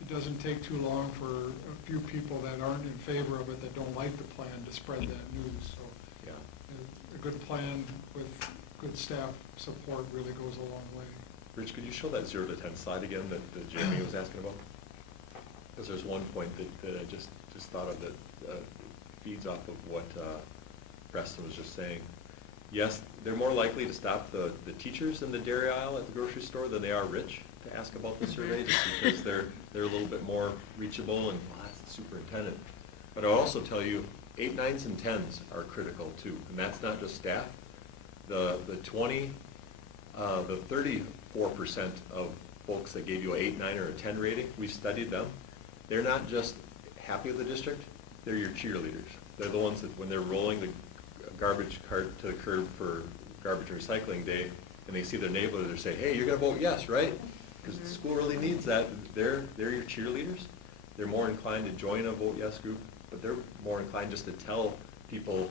It doesn't take too long for a few people that aren't in favor of it, that don't like the plan, to spread that news. So Yeah. a good plan with good staff support really goes a long way. Rich, could you show that 0 to 10 slide again that Jamie was asking about? Because there's one point that I just thought of that feeds off of what Preston was just saying. Yes, they're more likely to stop the teachers in the dairy aisle at the grocery store than they are Rich to ask about the survey, just because they're a little bit more reachable, and, well, that's the superintendent. But I'll also tell you, 8, 9s, and 10s are critical too, and that's not just staff. The 34% of folks that gave you an 8, 9, or a 10 rating, we studied them. They're not just happy with the district, they're your cheerleaders. They're the ones that, when they're rolling the garbage cart to the curb for garbage and recycling day, and they see their neighbor, they say, hey, you're gonna vote yes, right? Because the school really needs that. They're your cheerleaders. They're more inclined to join a vote yes group, but they're more inclined just to tell people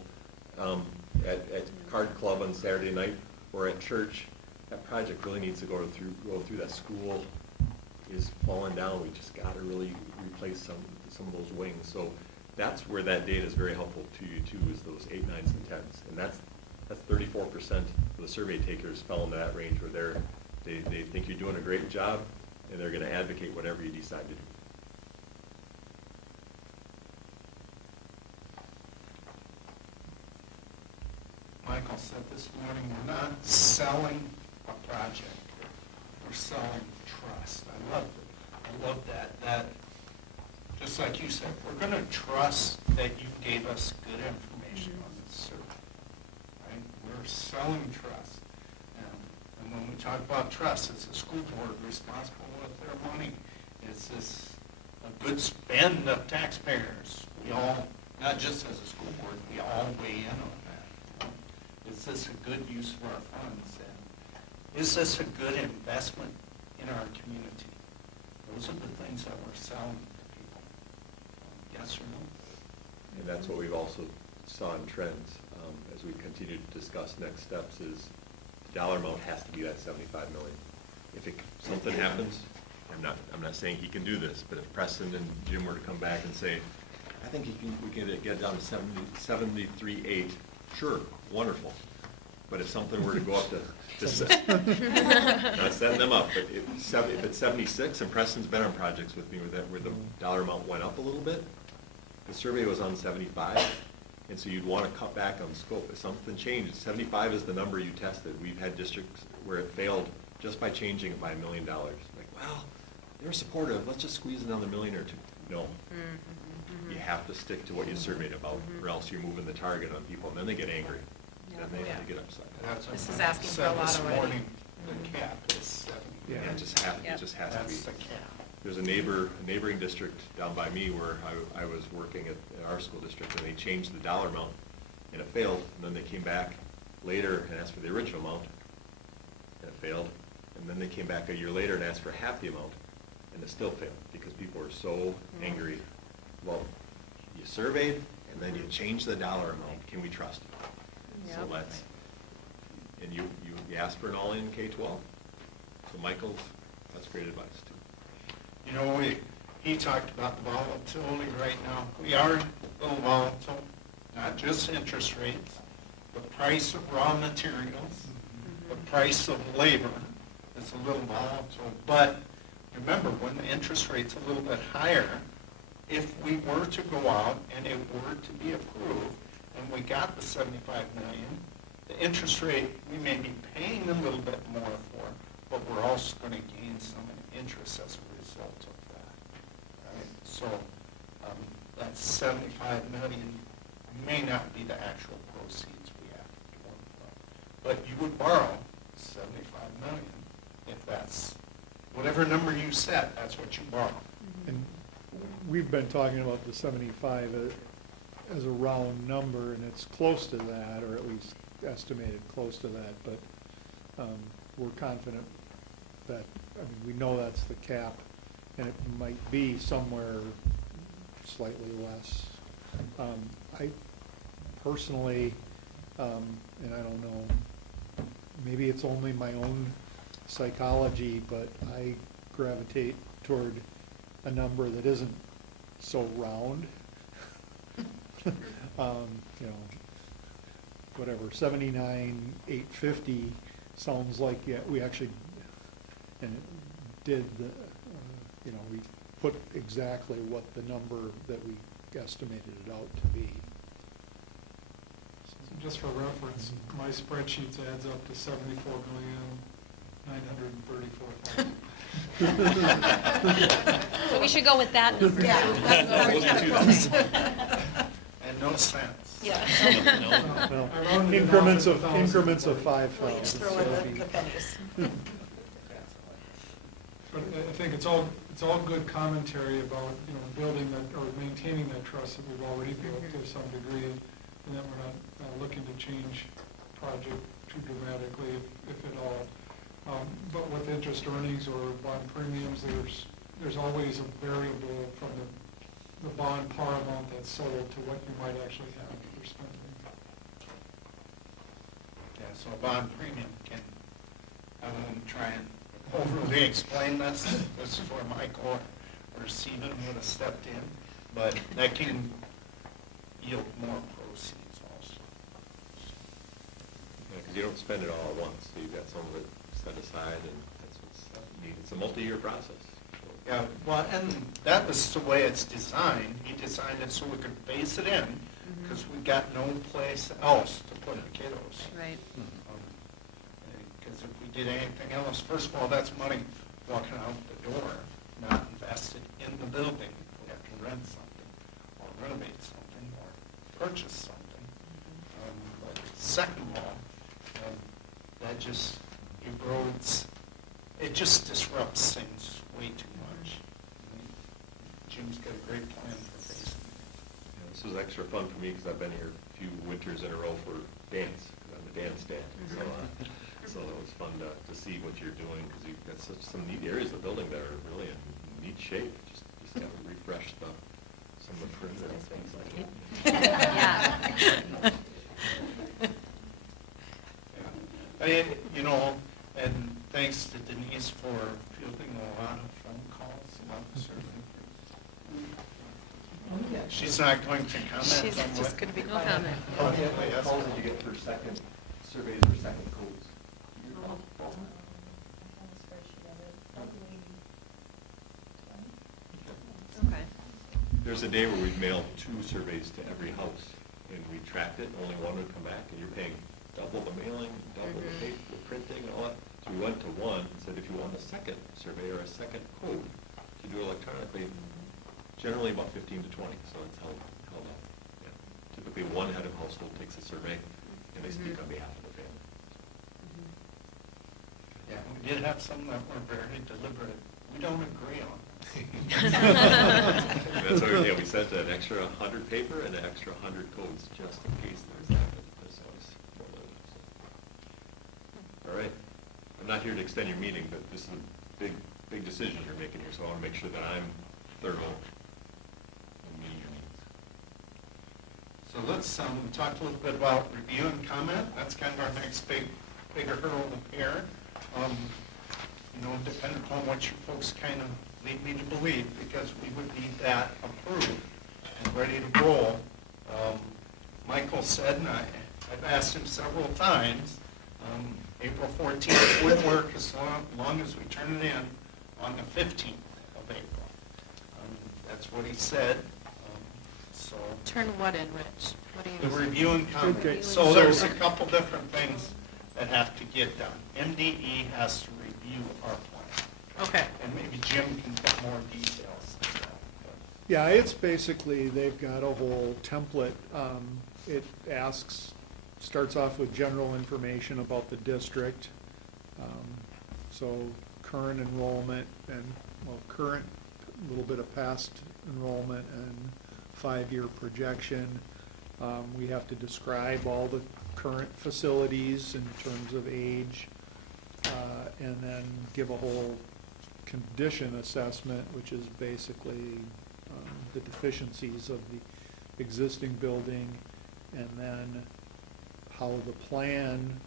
at card club on Saturday night or at church, that project really needs to go through. That school is falling down. We just got to really replace some of those wings. So that's where that data is very helpful to you too, is those 8, 9s, and 10s. And that's 34% of the survey takers fell into that range, where they think you're doing a great job, and they're going to advocate whatever you decide to do. Michael said this morning, we're not selling a project, we're selling trust. I love that. That, just like you said, we're going to trust that you gave us good information on this survey, right? We're selling trust. And when we talk about trust, is the school board responsible with their money? Is this a good spend of taxpayers? We all, not just as a school board, we all weigh in on that. Is this a good use of our funds? And is this a good investment in our community? Those are the things that we're selling to people. Yes or no? And that's what we've also saw in trends as we continue to discuss next steps, is the dollar amount has to be that 75 million. If something happens, I'm not saying he can do this, but if Preston and Jim were to come back and say, I think we can get it down to 73.8, sure, wonderful. But if something were to go up to not setting them up, but if it's 76, and Preston's been on projects with me where the dollar amount went up a little bit, the survey was on 75, and so you'd want to cut back on scope. If something changed, 75 is the number you tested. We've had districts where it failed just by changing it by $1 million. Like, well, they were supportive, let's just squeeze another $1 million or $2 million. No. You have to stick to what you surveyed about, or else you're moving the target on people, and then they get angry. Then they get upset. That's what This is I asking for a said lot this already. morning, the cap is 70. Yeah, it just has to be. That's the cap. There's a neighboring district down by me where I was working at our school district, and they changed the dollar amount, and it failed. And then they came back later and asked for the original amount, and it failed. And then they came back a year later and asked for half the amount, and it still failed, because people were so angry. Well, you surveyed, and then you changed the dollar amount. Can we trust you? So Yep. let's, and you the aspirin all in K-12. So Michael, that's great advice too. You know, he talked about the volatility right now. We are a little volatile, not just interest rates, the price of raw materials, the price of labor is a little volatile. But remember, when the interest rate's a little bit higher, if we were to go out and it were to be approved, and we got the 75 million, the interest rate we may be paying a little bit more for, but we're also going to gain some interest as a result of that. Right? So that 75 million may not be the actual proceeds we have to work with. But you would borrow 75 million if that's, whatever number you set, that's what you borrow. And we've been talking about the 75 as a round number, and it's close to that, or at least estimated close to that, but we're confident that, I mean, we know that's the cap, and it might be somewhere slightly less. I personally, and I don't know, maybe it's only my own psychology, but I gravitate toward a number that isn't so round. You know, whatever, 79,850 sounds like, yeah, we actually, and it did the, you know, we put exactly what the number that we estimated it out to be. So just for reference, my spreadsheet adds up to 74,934,000. So we should go with that number. And no sense. Yeah. Well, I rounded it increments off of, to 1,000. increments of We'll 5,000. just throw so in it'll be- the pennies. But I think it's all good commentary about, you know, building that, or maintaining that trust that we've already built to some degree, and that we're not looking to change project too dramatically, if at all. But with interest earnings or bond premiums, there's always a variable from the bond par amount that's sold to what you might actually have for spending. Yeah, so a bond premium can, I won't try and overly explain this, this is where Michael or Stephen would have stepped in, but that can yield more proceeds also. Because you don't spend it all at once, so you've got some of it set aside, and that's what's needed. It's a multi-year process. Yeah, well, and that was the way it's designed. He designed it so we could phase it in, because we got no place else to put the kiddos. Right. Because if we did anything else, first of all, that's money walking out the door, not invested in the building. We have to rent something, or renovate something, or purchase something. But second of all, that just erodes, it just disrupts things way too much. Jim's got a great plan for facing it. Yeah, this was extra fun for me because I've been here a few winters in a row for dance, because I'm a dance dad. So it was fun to see what you're doing, because you've got such some neat areas of the building that are really in neat shape. Just got to refresh some of the perimeter and things like that. Yeah. I mean, you know, and thanks to Denise for fielding a lot of phone calls about the survey. She's not going to comment She's on just what. going to be No quiet. comment. Oh, yes. calls did you get for second surveys or second codes? Okay. There's a day where we mailed 2 surveys to every house, and we tracked it, only one would come back, and you're paying double the mailing, double the paper, the printing, and all that. So we went to one and said, if you want a second survey or a second code to do electronically, generally about 15 to 20, so it's held up. Yeah. Typically, one head of household takes a survey, and they speak on behalf of the family. Yeah, we did have some that were very deliberate. We don't agree on. That's why we sent an extra 100 paper and an extra 100 codes, just in case there's that. That's always more than enough. All right. I'm not here to extend your meeting, but this is a big decision you're making here, so I want to make sure that I'm thorough in meeting your needs. So let's talk a little bit about review and comment. That's kind of our next big bigger hurdle to bear. You know, depending upon what you folks kind of lead me to believe, because we would need that approved and ready to roll. Michael said, and I've asked him several times, April 14th would work as long as we turn it in on the 15th of April. That's what he said. So Turn what in, Rich? What do you? the review and Okay. comment. So there's a couple different things that have to get done. MDE has to review our plan, Okay. and maybe Jim can get more details than that. Yeah, it's basically, they've got a whole template. It starts off with general information about the district. So current enrollment and, well, current, a little bit of past enrollment and 5-year projection. We have to describe all the current facilities in terms of age, and then give a whole condition assessment, which is basically the deficiencies of the existing building, and then how the plan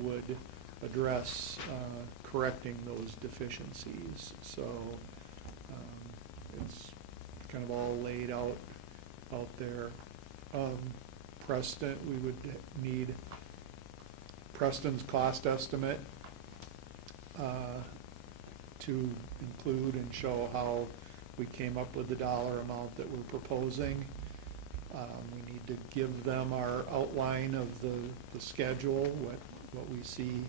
would address correcting those deficiencies. So it's kind of all laid out there. Preston, we would need Preston's cost estimate to include and show how we came up with the dollar amount that we're proposing. We need to give them our outline of the schedule, what we see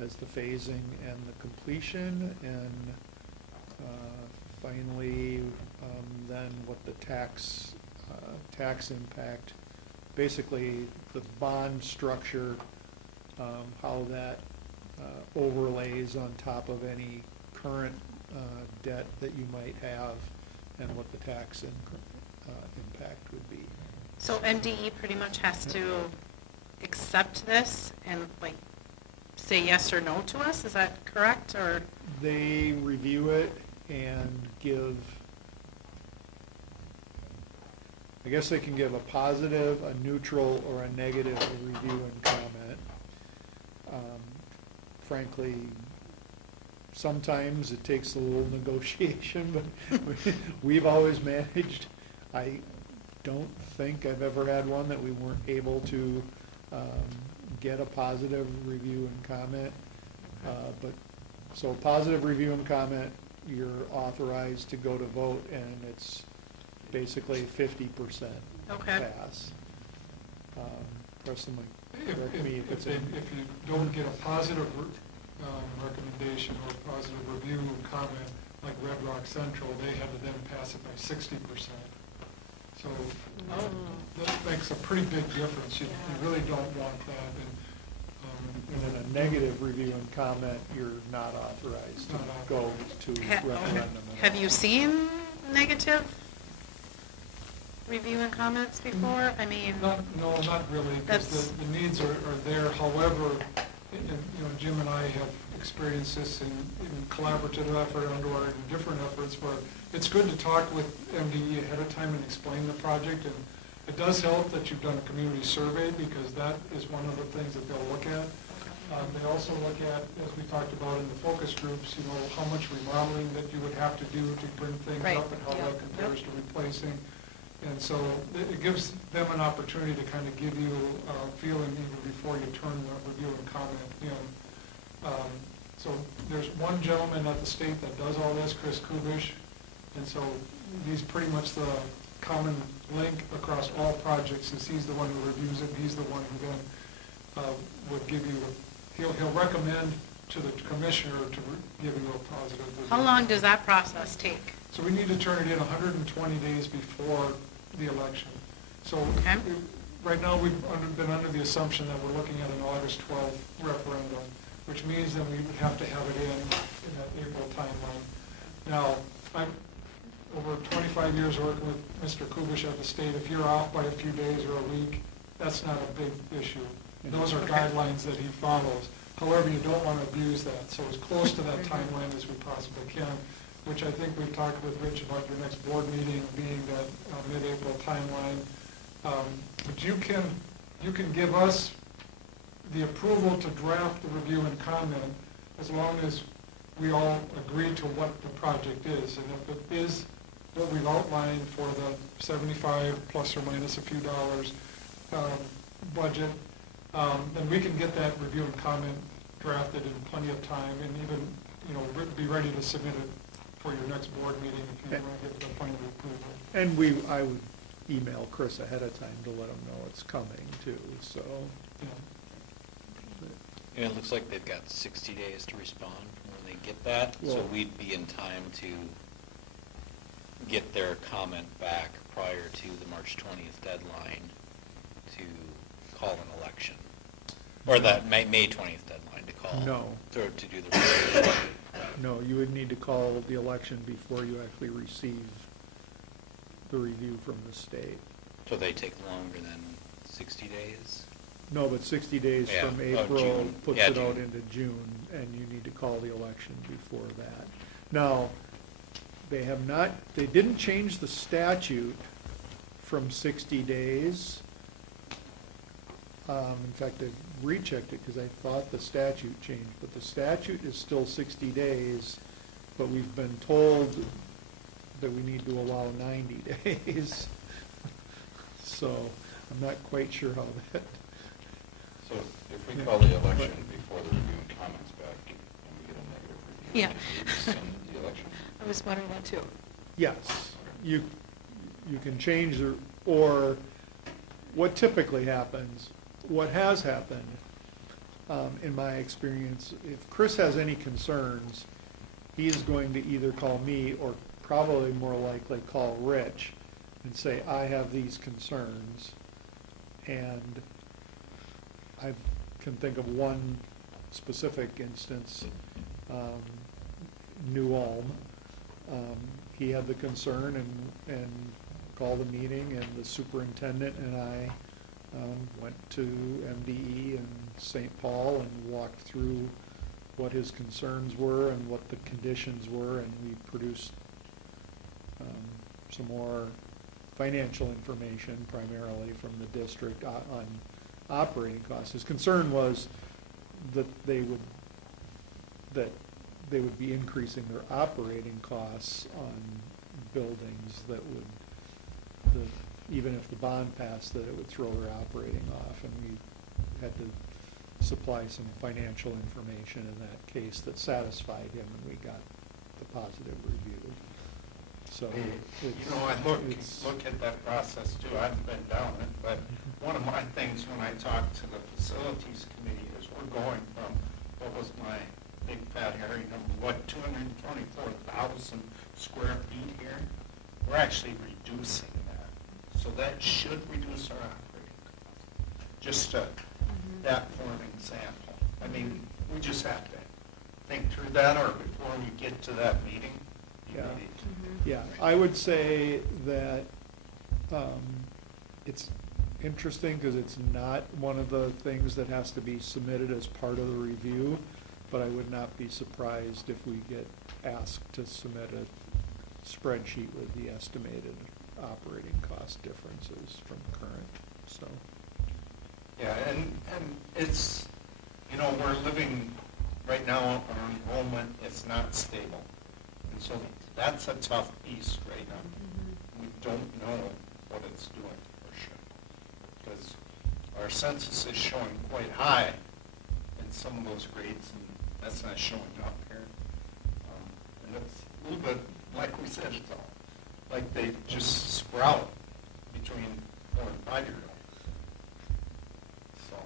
as the phasing and the completion, and finally, then what the tax impact, basically the bond structure, how that overlays on top of any current debt that you might have, and what the tax impact would be. So MDE pretty much has to accept this and like say yes or no to us, is that correct, or? They review it and give, I guess they can give a positive, a neutral, or a negative review and comment. Frankly, sometimes it takes a little negotiation, but we've always managed. I don't think I've ever had one that we weren't able to get a positive review and comment. But so positive review and comment, you're authorized to go to vote, and it's basically 50% Okay. pass. Preston might If correct me if it's in. if you don't get a positive recommendation or a positive review and comment, like Red Rock Central, they had to then pass it by 60%. So that makes a pretty big difference. You really don't want that. And then a negative review and comment, you're not authorized to Not go to referendum. at Have all. you seen negative review and comments before? I mean, No, not really, because That's- the needs are there. However, Jim and I have experienced this in collaborative effort and/or in different efforts where it's good to talk with MDE ahead of time and explain the project. And it does help that you've done a community survey, because that is one of the things that they'll look at. They also look at, as we talked about in the focus groups, how much remodeling that you would have to do to bring things Right, up and how yeah, that compares yep. to replacing. And so it gives them an opportunity to kind of give you a feeling even before you turn the review and comment in. So there's one gentleman at the state that does all this, Chris Kubish, and so he's pretty much the common link across all projects, since he's the one who reviews it, he's the one who then would give you, he'll recommend to the commissioner to give you a positive review. how long does that process take? So we need to turn it in 120 days before the election. So Okay. right now, we've been under the assumption that we're looking at an August 12th referendum, which means that we would have to have it in that April timeline. Now, I'm over 25 years working with Mr. Kubish at the state. If you're off by a few days or a week, that's not a big issue. Those are guidelines that he follows. However, you don't want to abuse that, so as close to that timeline as we possibly can, which I think we've talked with Rich about your next board meeting being that mid-April timeline. But you can give us the approval to draft the review and comment, as long as we all agree to what the project is. And if it is what we've outlined for the 75 plus or minus a few dollars budget, then we can get that review and comment drafted in plenty of time, and even, you know, be ready to submit it for your next board meeting if you want to get the final approval. And I would email Chris ahead of time to let him know it's coming too, so. Yeah. And it looks like they've got 60 days to respond from when they get that, so Well- we'd be in time to get their comment back prior to the March 20th deadline to call an election. Or that May 20th deadline to call. No. To do the review. No, you would need to call the election before you actually receive the review from the state. So they take longer than 60 days? No, but 60 days Yeah. from Oh, April June. puts Yeah, it out June. into June, and you need to call the election before that. Now, they didn't change the statute from 60 days. In fact, I rechecked it because I thought the statute changed, but the statute is still 60 days, but we've been told that we need to allow 90 days. So I'm not quite sure how that, So if we call the election before the review and comments back, and we get a negative review, Yeah. can we rescind the election? I was wondering that too. yes, you can change or what typically happens, what has happened, in my experience, if Chris has any concerns, he is going to either call me or probably more likely call Rich and say, I have these concerns. And I can think of one specific instance, New Ulm. He had the concern and called a meeting, and the superintendent and I went to MDE in St. Paul and walked through what his concerns were and what the conditions were, and we produced some more financial information primarily from the district on operating costs. His concern was that they would be increasing their operating costs on buildings that would, even if the bond passed, that it would throw their operating off, and we had to supply some financial information in that case that satisfied him, and we got the positive review. So, You know, I look at that process too. I haven't been down it, but one of my things when I talk to the facilities committee is we're going from, what was my big fat hairy number, what, 224,000 square feet here? We're actually reducing that. So that should reduce our operating costs. Just that for an example. I mean, we just have to think through that, or before we get to that meeting. Yeah. Yeah, I would say that it's interesting because it's not one of the things that has to be submitted as part of the review, but I would not be surprised if we get asked to submit a spreadsheet with the estimated operating cost differences from current, so. Yeah, and it's, you know, we're living, right now, our enrollment is not stable. And so that's a tough piece right now. We don't know what it's doing for sure. Because our census is showing quite high in some of those grades, and that's not showing up here. And it's a little bit, like we said, it's all, like they just sprout between 4 and 5-year-olds. So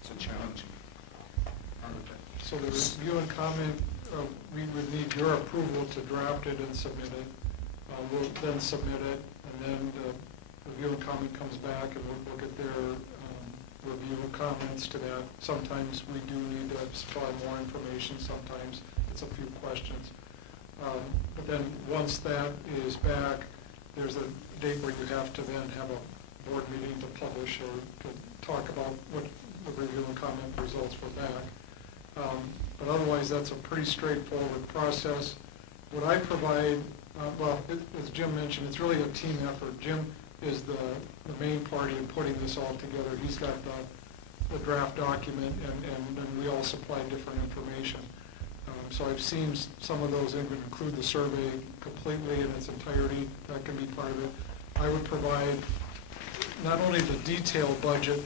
it's a challenging part of it. So the review and comment, we would need your approval to draft it and submit it. We'll then submit it, and then the review and comment comes back, and we'll get their review and comments to that. Sometimes we do need to supply more information, sometimes it's a few questions. But then, once that is back, there's a date where you have to then have a board meeting to publish or to talk about what the review and comment results were back. But otherwise, that's a pretty straightforward process. What I provide, as Jim mentioned, it's really a team effort. Jim is the main party in putting this all together. He's got the draft document, and then we all supply different information. So I've seen some of those even include the survey completely in its entirety. That can be part of it. I would provide not only the detailed budget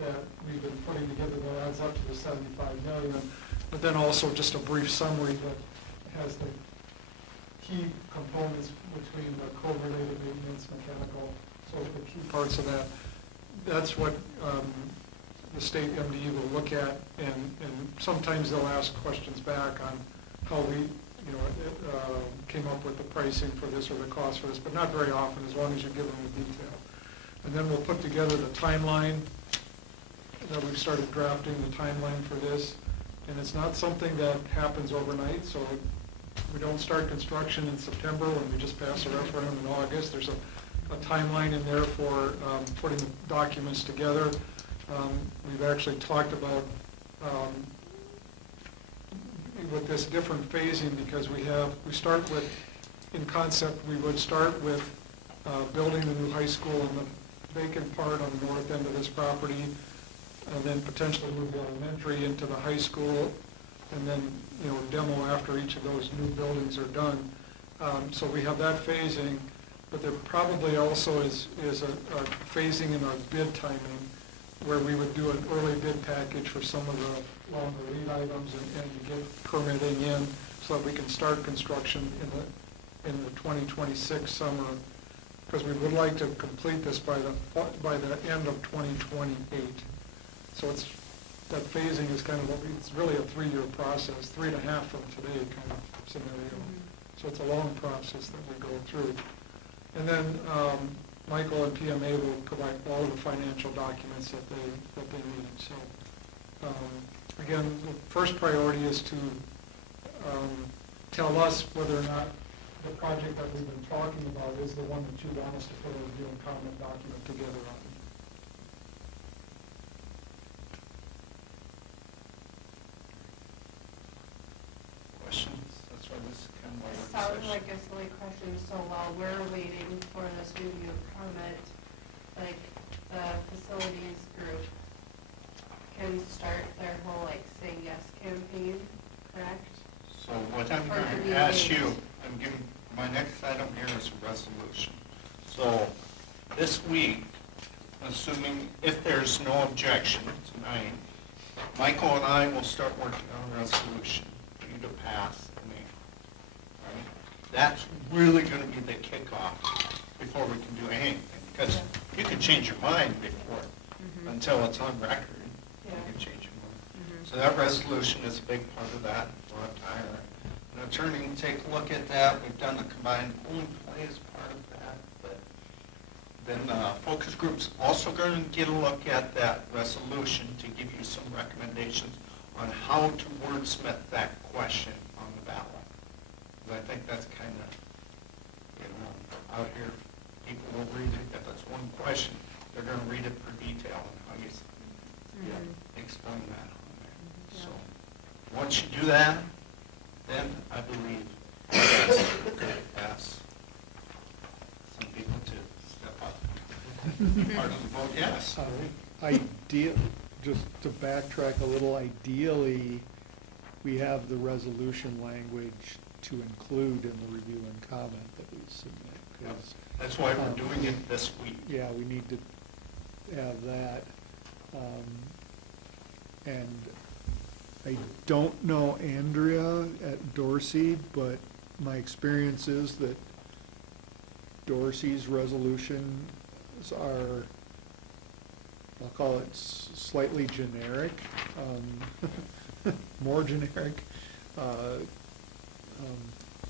that we've been putting together that adds up to the 75 million, but then also just a brief summary that has the key components between the code-related maintenance, mechanical, so the key parts of that. That's what the state MDE will look at, and sometimes they'll ask questions back on how we, came up with the pricing for this or the cost for this, but not very often, as long as you give them the detail. And then we'll put together the timeline, that we've started drafting the timeline for this, and it's not something that happens overnight, so we don't start construction in September when we just pass a referendum in August. There's a timeline in there for putting the documents together. We've actually talked about with this different phasing, because we start with, in concept, we would start with building the new high school in the vacant part on the north end of this property, and then potentially move the elementary into the high school, and then, demo after each of those new buildings are done. So we have that phasing, but there probably also is a phasing in our bid timing, where we would do an early bid package for some of the longer lead items and get permitting in, so that we can start construction in the 2026 summer, because we would like to complete this by the end of 2028. So that phasing is kind of it's really a 3-year process, 3.5 from today kind of scenario. So it's a long process that we go through. And then Michael and PMA will provide all of the financial documents that they need. So again, the first priority is to tell us whether or not the project that we've been talking about is the one that you want us to put a review and comment document together on. Questions? That's why this is kind of This like sounds session. like a silly question, so while we're waiting for this review of comment, like, the facilities group can start their whole, say yes campaign, correct? So what I'm Or going do to we ask wait? you, my next item here is a resolution. So this week, assuming if there's no objection tonight, Michael and I will start working on a resolution for you to pass me. Right? That's really going to be the kickoff before we can do anything, because you can change your mind before, until it's on record. You can change your mind. So that resolution is a big part of that. We'll have to hire an attorney to take a look at that. We've done the combined pooling play as part of that. But then focus group's also going to get a look at that resolution to give you some recommendations on how to wordsmith that question on the ballot. Because I think that's kind of, out here, people will read it. If it's one question, they're going to read it for detail and how you explain that on there. So once you do that, then I believe that's going to pass some people to step up. Part of the vote, yes. Just to backtrack a little, ideally, we have the resolution language to include in the review and comment that we submit. 'Cause, That's why we're doing it this week. yeah, we need to have that. And I don't know Andrea at Dorsey, but my experience is that Dorsey's resolutions are, I'll call it slightly generic, more generic. A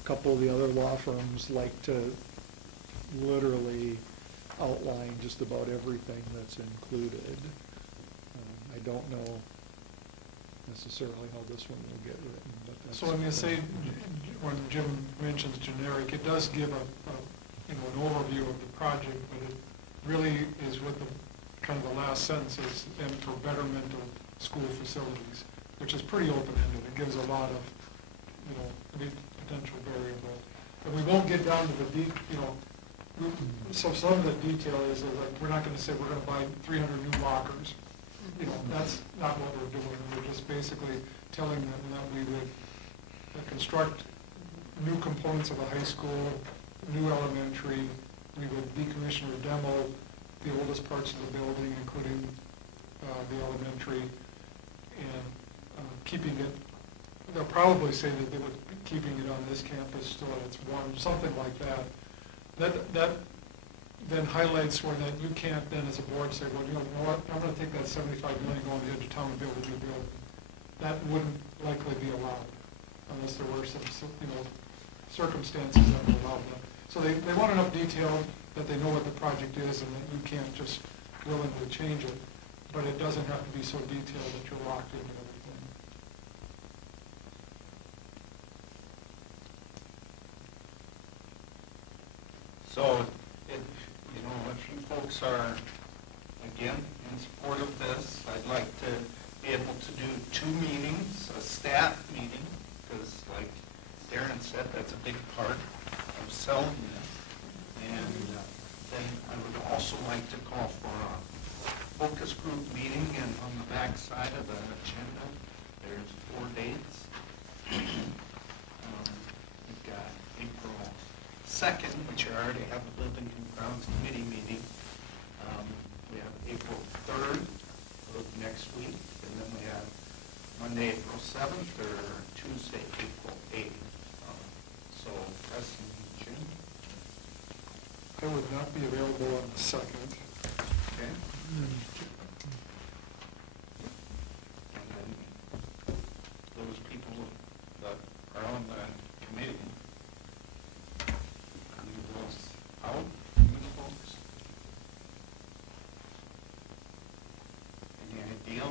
couple of the other law firms like to literally outline just about everything that's included. I don't know necessarily how this one will get written, but that's. So I'm going to say, when Jim mentions generic, it does give an overview of the project, but it really is with the, kind of the last sentence is, and for betterment of school facilities, which is pretty open-ended. It gives a lot of, potential variable. But we won't get down to the deep, So some of the detail is that, like, we're not gonna say we're gonna buy 300 new lockers. You know, that's not what we're doing. We're just basically telling them that we would construct new components of a high school, new elementary. We would decommission or demo the oldest parts of the building, including the elementary, and keeping it, they'll probably say that they would be keeping it on this campus still at its one, something like that. That then highlights where that you can't then as a board say, well, you know what, I'm gonna take that 75 million going into town and build a new building. That wouldn't likely be allowed unless there were some, you know, circumstances that would allow that. So they want enough detail that they know what the project is and that you can't just willingly change it, but it doesn't have to be so detailed that you're locked into everything. So, if you folks are, again, in support of this, I'd like to be able to do 2 meetings, a staff meeting, because like Darren said, that's a big part of selling this. And then I would also like to call for a focus group meeting, and on the back side of the agenda, there's 4 dates. We've got April 2nd, which I already have the Building and Grounds Committee meeting. We have April 3rd of next week, and then we have Monday, April 7th, or Tuesday, April 8th. So, Preston and Jim. I would not be available on the 2nd. Okay. And then those people that are on the committee, leave those out, you folks. Any idea?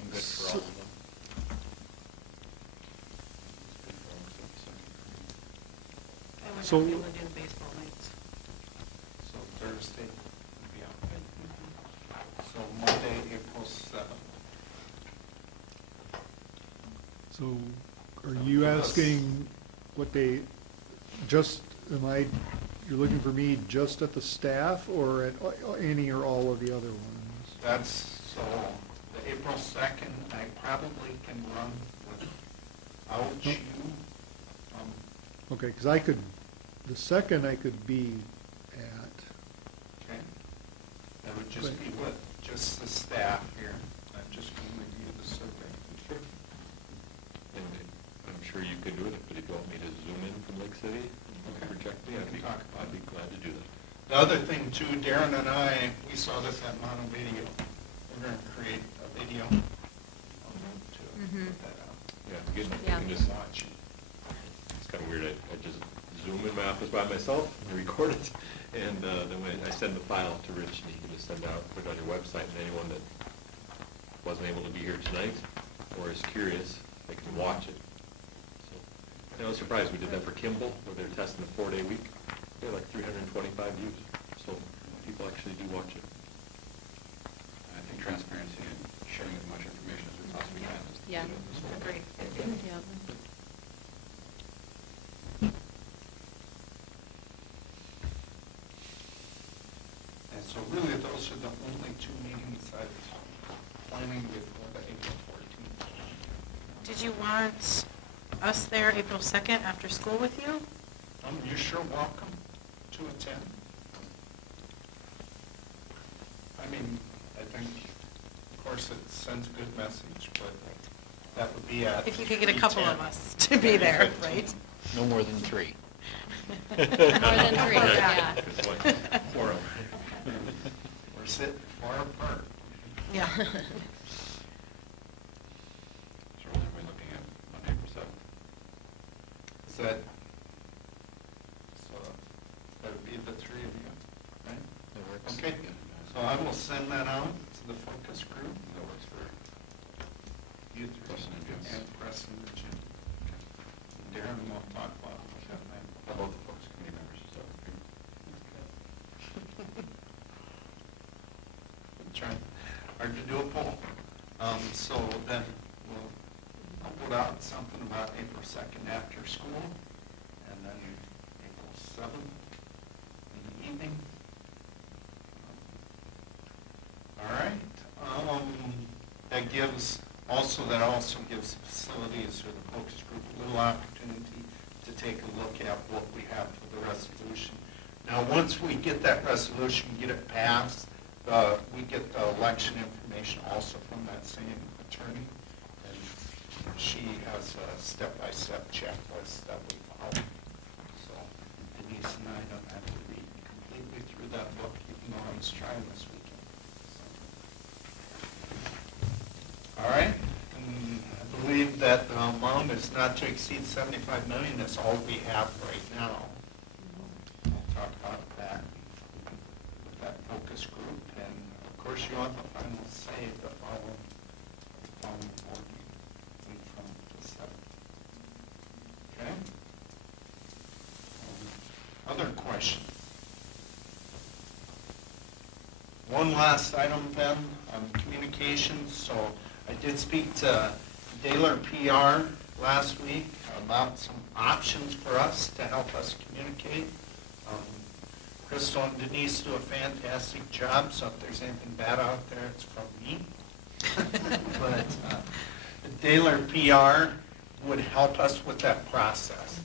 I'm good for all of them. I would not So- be able to do the baseball nights. So Thursday would be out. So Monday, April 7th. So are you asking what they, just, you're looking for me just at the staff or at any or all of the other ones? That's, so the April 2nd, I probably can run without you. Okay, because the 2nd I could be at. Okay. That would just be with just the staff here. I'm just going to review the survey. Sure. And I'm sure you could do it, but if you want me to zoom in from Lake City and Okay. project me, We can talk about I'd be glad to do that. The other thing too, Darren and I, we saw this at Mono Video. We're going to create a video to put that out. Yeah, good. Yeah. You can just, Watch it. it's kind of weird, I just zoom in my office by myself and record it, and then when I send the file to Rich, and he can just send out, put it on your website, and anyone that wasn't able to be here tonight or is curious, they can watch it. So, I was surprised, we did that for Kimball, where they're testing the 4-day week, they had like 325 views, so people actually do watch it. I think transparency and sharing as much information as we possibly can is the key Yeah. to this whole Agreed. Yeah. And so really, those are the only 2 meetings I'm planning before the April 14th. Did you want us there April 2nd after school with you? You're sure welcome to attend. I mean, I think, of course, it sends a good message, but that would be at If you could get a couple of 3:10. us to be there, 3:15. right? No more than 3. More than 3, yeah. It's what, 4 We're sitting far apart. Yeah. So really we're looking at Monday, April 7th. Is that, so that would be the 3 of you, right? That works. Okay, so I will send that out to the focus group. That works for You 3. Preston and Jim. And Preston and Jim. Darren will talk about that night. both the folks, committee members, so. I'm trying hard to do a poll. So then I'll put out something about April 2nd after school, and then April 7th in the evening. All right. That also gives the facilities or the focus group a little opportunity to take a look at what we have for the resolution. Now, once we get that resolution, get it passed, we get the election information also from that same attorney. And she has a step-by-step checklist that we follow. So Denise and I don't have to read completely through that book, even though I was trying this weekend. So. All right. And I believe that the amount is not to exceed 75 million. That's all we have right now. We'll talk about that with that focus group. And of course, you have the final say the following board meeting from the 7th. Okay? Other questions? One last item then on communications. So I did speak to Daler PR last week about some options for us to help us communicate. Crystal and Denise do a fantastic job, so if there's anything bad out there, it's from me. But Daler PR would help us with that process.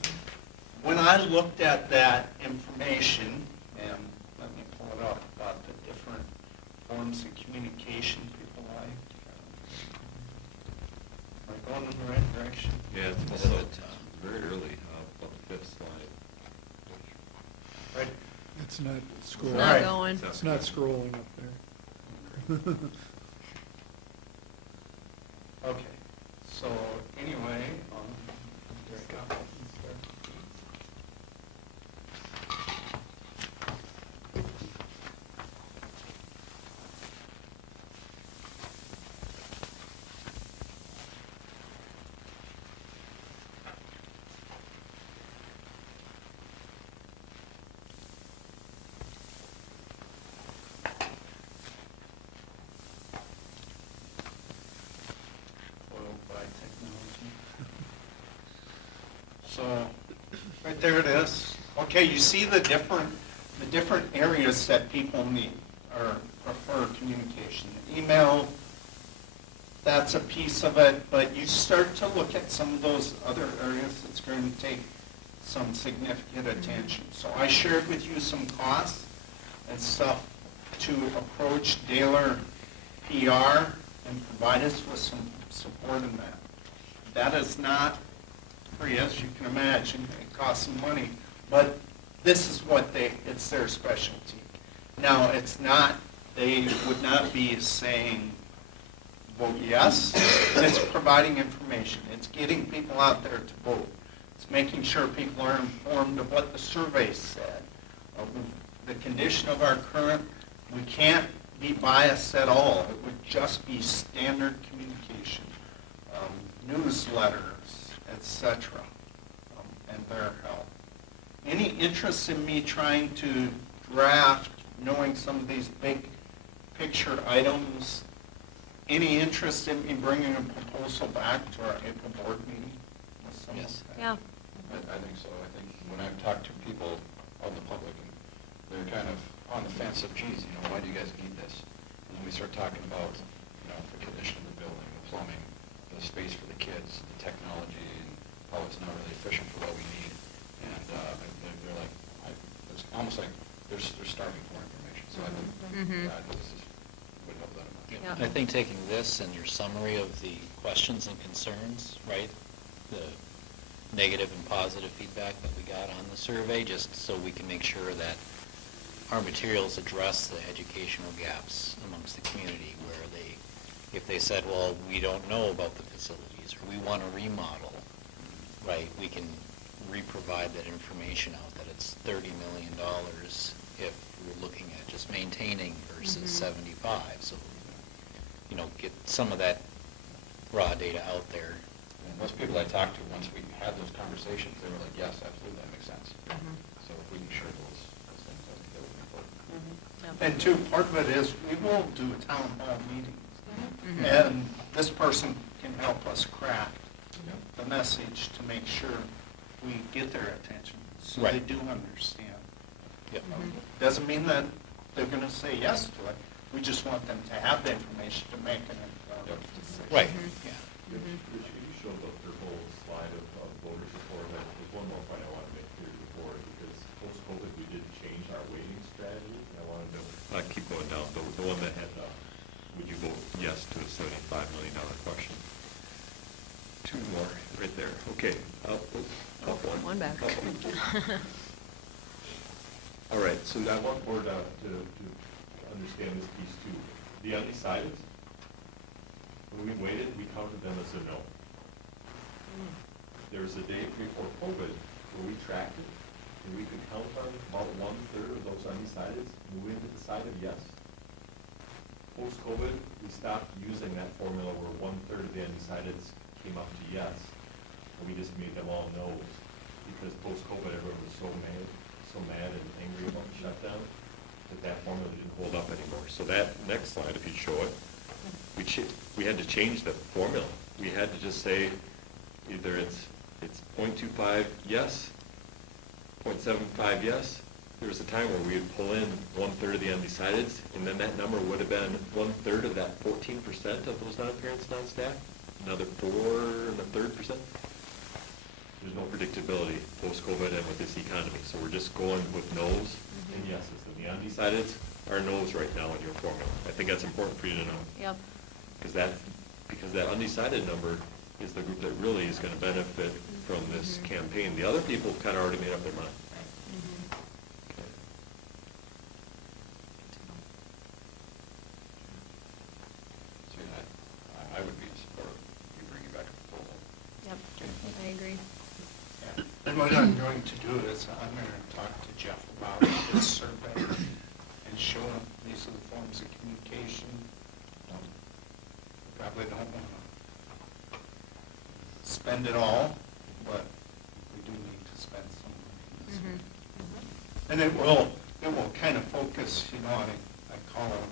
When I looked at that information, and let me pull it up, about the different forms of communication people like. Am I going in the right direction? Yeah, it's Is it, also very early, about the 5th slide. Right. It's not scrolling. All right. going. It's not scrolling up there. Okay, so anyway, there you go. Foiled by technology. So, right there it is. Okay, you see the different areas that people need or prefer communication. Email, that's a piece of it, but you start to look at some of those other areas that's going to take some significant attention. So I shared with you some costs and stuff to approach Daler PR and provide us with some support in that. That is not free, as you can imagine. It costs some money, but this is what it's their specialty. Now, it's not, they would not be saying, vote yes. It's providing information. It's getting people out there to vote. It's making sure people are informed of what the survey said, of the condition of our current. We can't be biased at all. It would just be standard communication, newsletters, etc., and their help. Any interest in me trying to draft, knowing some of these big picture items? Any interest in me bringing a proposal back to our April board meeting? with some of Yes. that? Yeah. I think so. I think when I've talked to people out in the public, and they're kind of on the fence of, geez, why do you guys need this? And then we start talking about, the condition of the building, the plumbing, the space for the kids, the technology, and how it's not really efficient for what we need. And they're like, it's almost like they're starving for information. So I think that would help that much. Yeah. I think taking this and your summary of the questions and concerns, right? The negative and positive feedback that we got on the survey, just so we can make sure that our materials address the educational gaps amongst the community where if they said, well, we don't know about the facilities or we want to remodel, right, we can re-provide that information out that it's $30 million if we're looking at just maintaining versus 75. So, get some of that raw data out there. And most people I talked to, once we had those conversations, they were like, yes, absolutely, that makes sense. So if we can share those things, I think that would be important. And two, part of it is we will do town hall meetings. Mhm. And this person can help us craft the message to make sure we get their attention, so they Right. do understand. Yep. Mhm. Doesn't mean that they're gonna say yes to it, we just want them to have the information to make an informed decision. Right, Mhm. yeah. Rich, Rich, could you show the whole slide of voter support? There's one more point I want to make clear to the board, because post-COVID, we did change our weighting strategy. And I wanted to, keep going down, the one that had, would you vote yes to a $75 million question? Two more, right there. Okay, up one. One back. Up one. All right, so I want board to understand this piece too. The undecided, when we waited, we counted them as a no. There was a day before COVID where we tracked it, and we could count on about 1/3 of those undecideds moving to the side of yes. Post-COVID, we stopped using that formula where 1/3 of the undecideds came up to yes, and we just made them all no's. Because post-COVID, everyone was so mad and angry about the shutdown, that formula didn't hold up anymore. So that next slide, if you'd show it, we had to change the formula. We had to just say, either it's 0.25 yes, 0.75 yes. There was a time where we would pull in 1/3 of the undecideds, and then that number would have been 1/3 of that 14% of those non-parents, non-staff, another 4.33%. There's no predictability post-COVID and with this economy, so we're just going with no's and yeses. And the undecideds are no's right now in your formula. I think that's important for you to know. Yep. Because that undecided number is the group that really is going to benefit from this campaign. The other people kind of already made up their mind. Okay. So I would be in support of you bringing back a proposal. Yep, I agree. Yeah. And what I'm going to do is, I'm gonna talk to Jeff about this survey and show him these are the forms of communication. Probably don't wanna spend it all, but we do need to spend some of these. Mhm. And it will kind of focus, I call them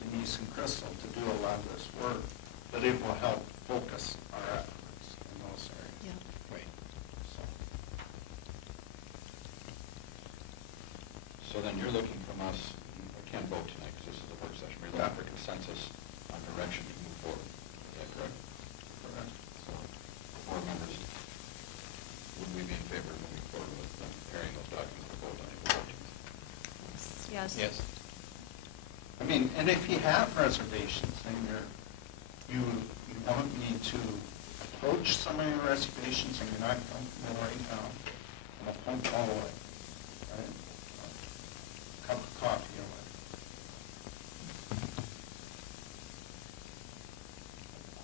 Denise and Crystal to do a lot of this work, but it will help focus our efforts in those areas. Yep. Right. So then you're looking from us, we can't vote tonight because this is a work session, we're looking for consensus on direction to move forward. Is that correct? Correct. So, board members, would we be in favor of moving forward with preparing those documents to vote on April 14th? Yes. Yes. I mean, and if you have reservations, then you want me to approach some of your reservations and you're not comfortable right now, on a phone call away, right? A cup of coffee away.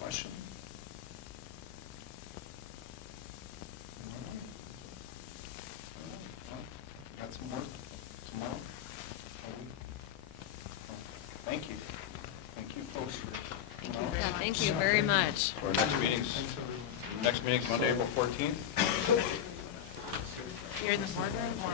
Question? Got some work tomorrow? Thank you. Thank you, folks, for Thank you tomorrow. very Yeah, much. thank you very much. Our next meeting's Monday, April 14th. Here in the boardroom or?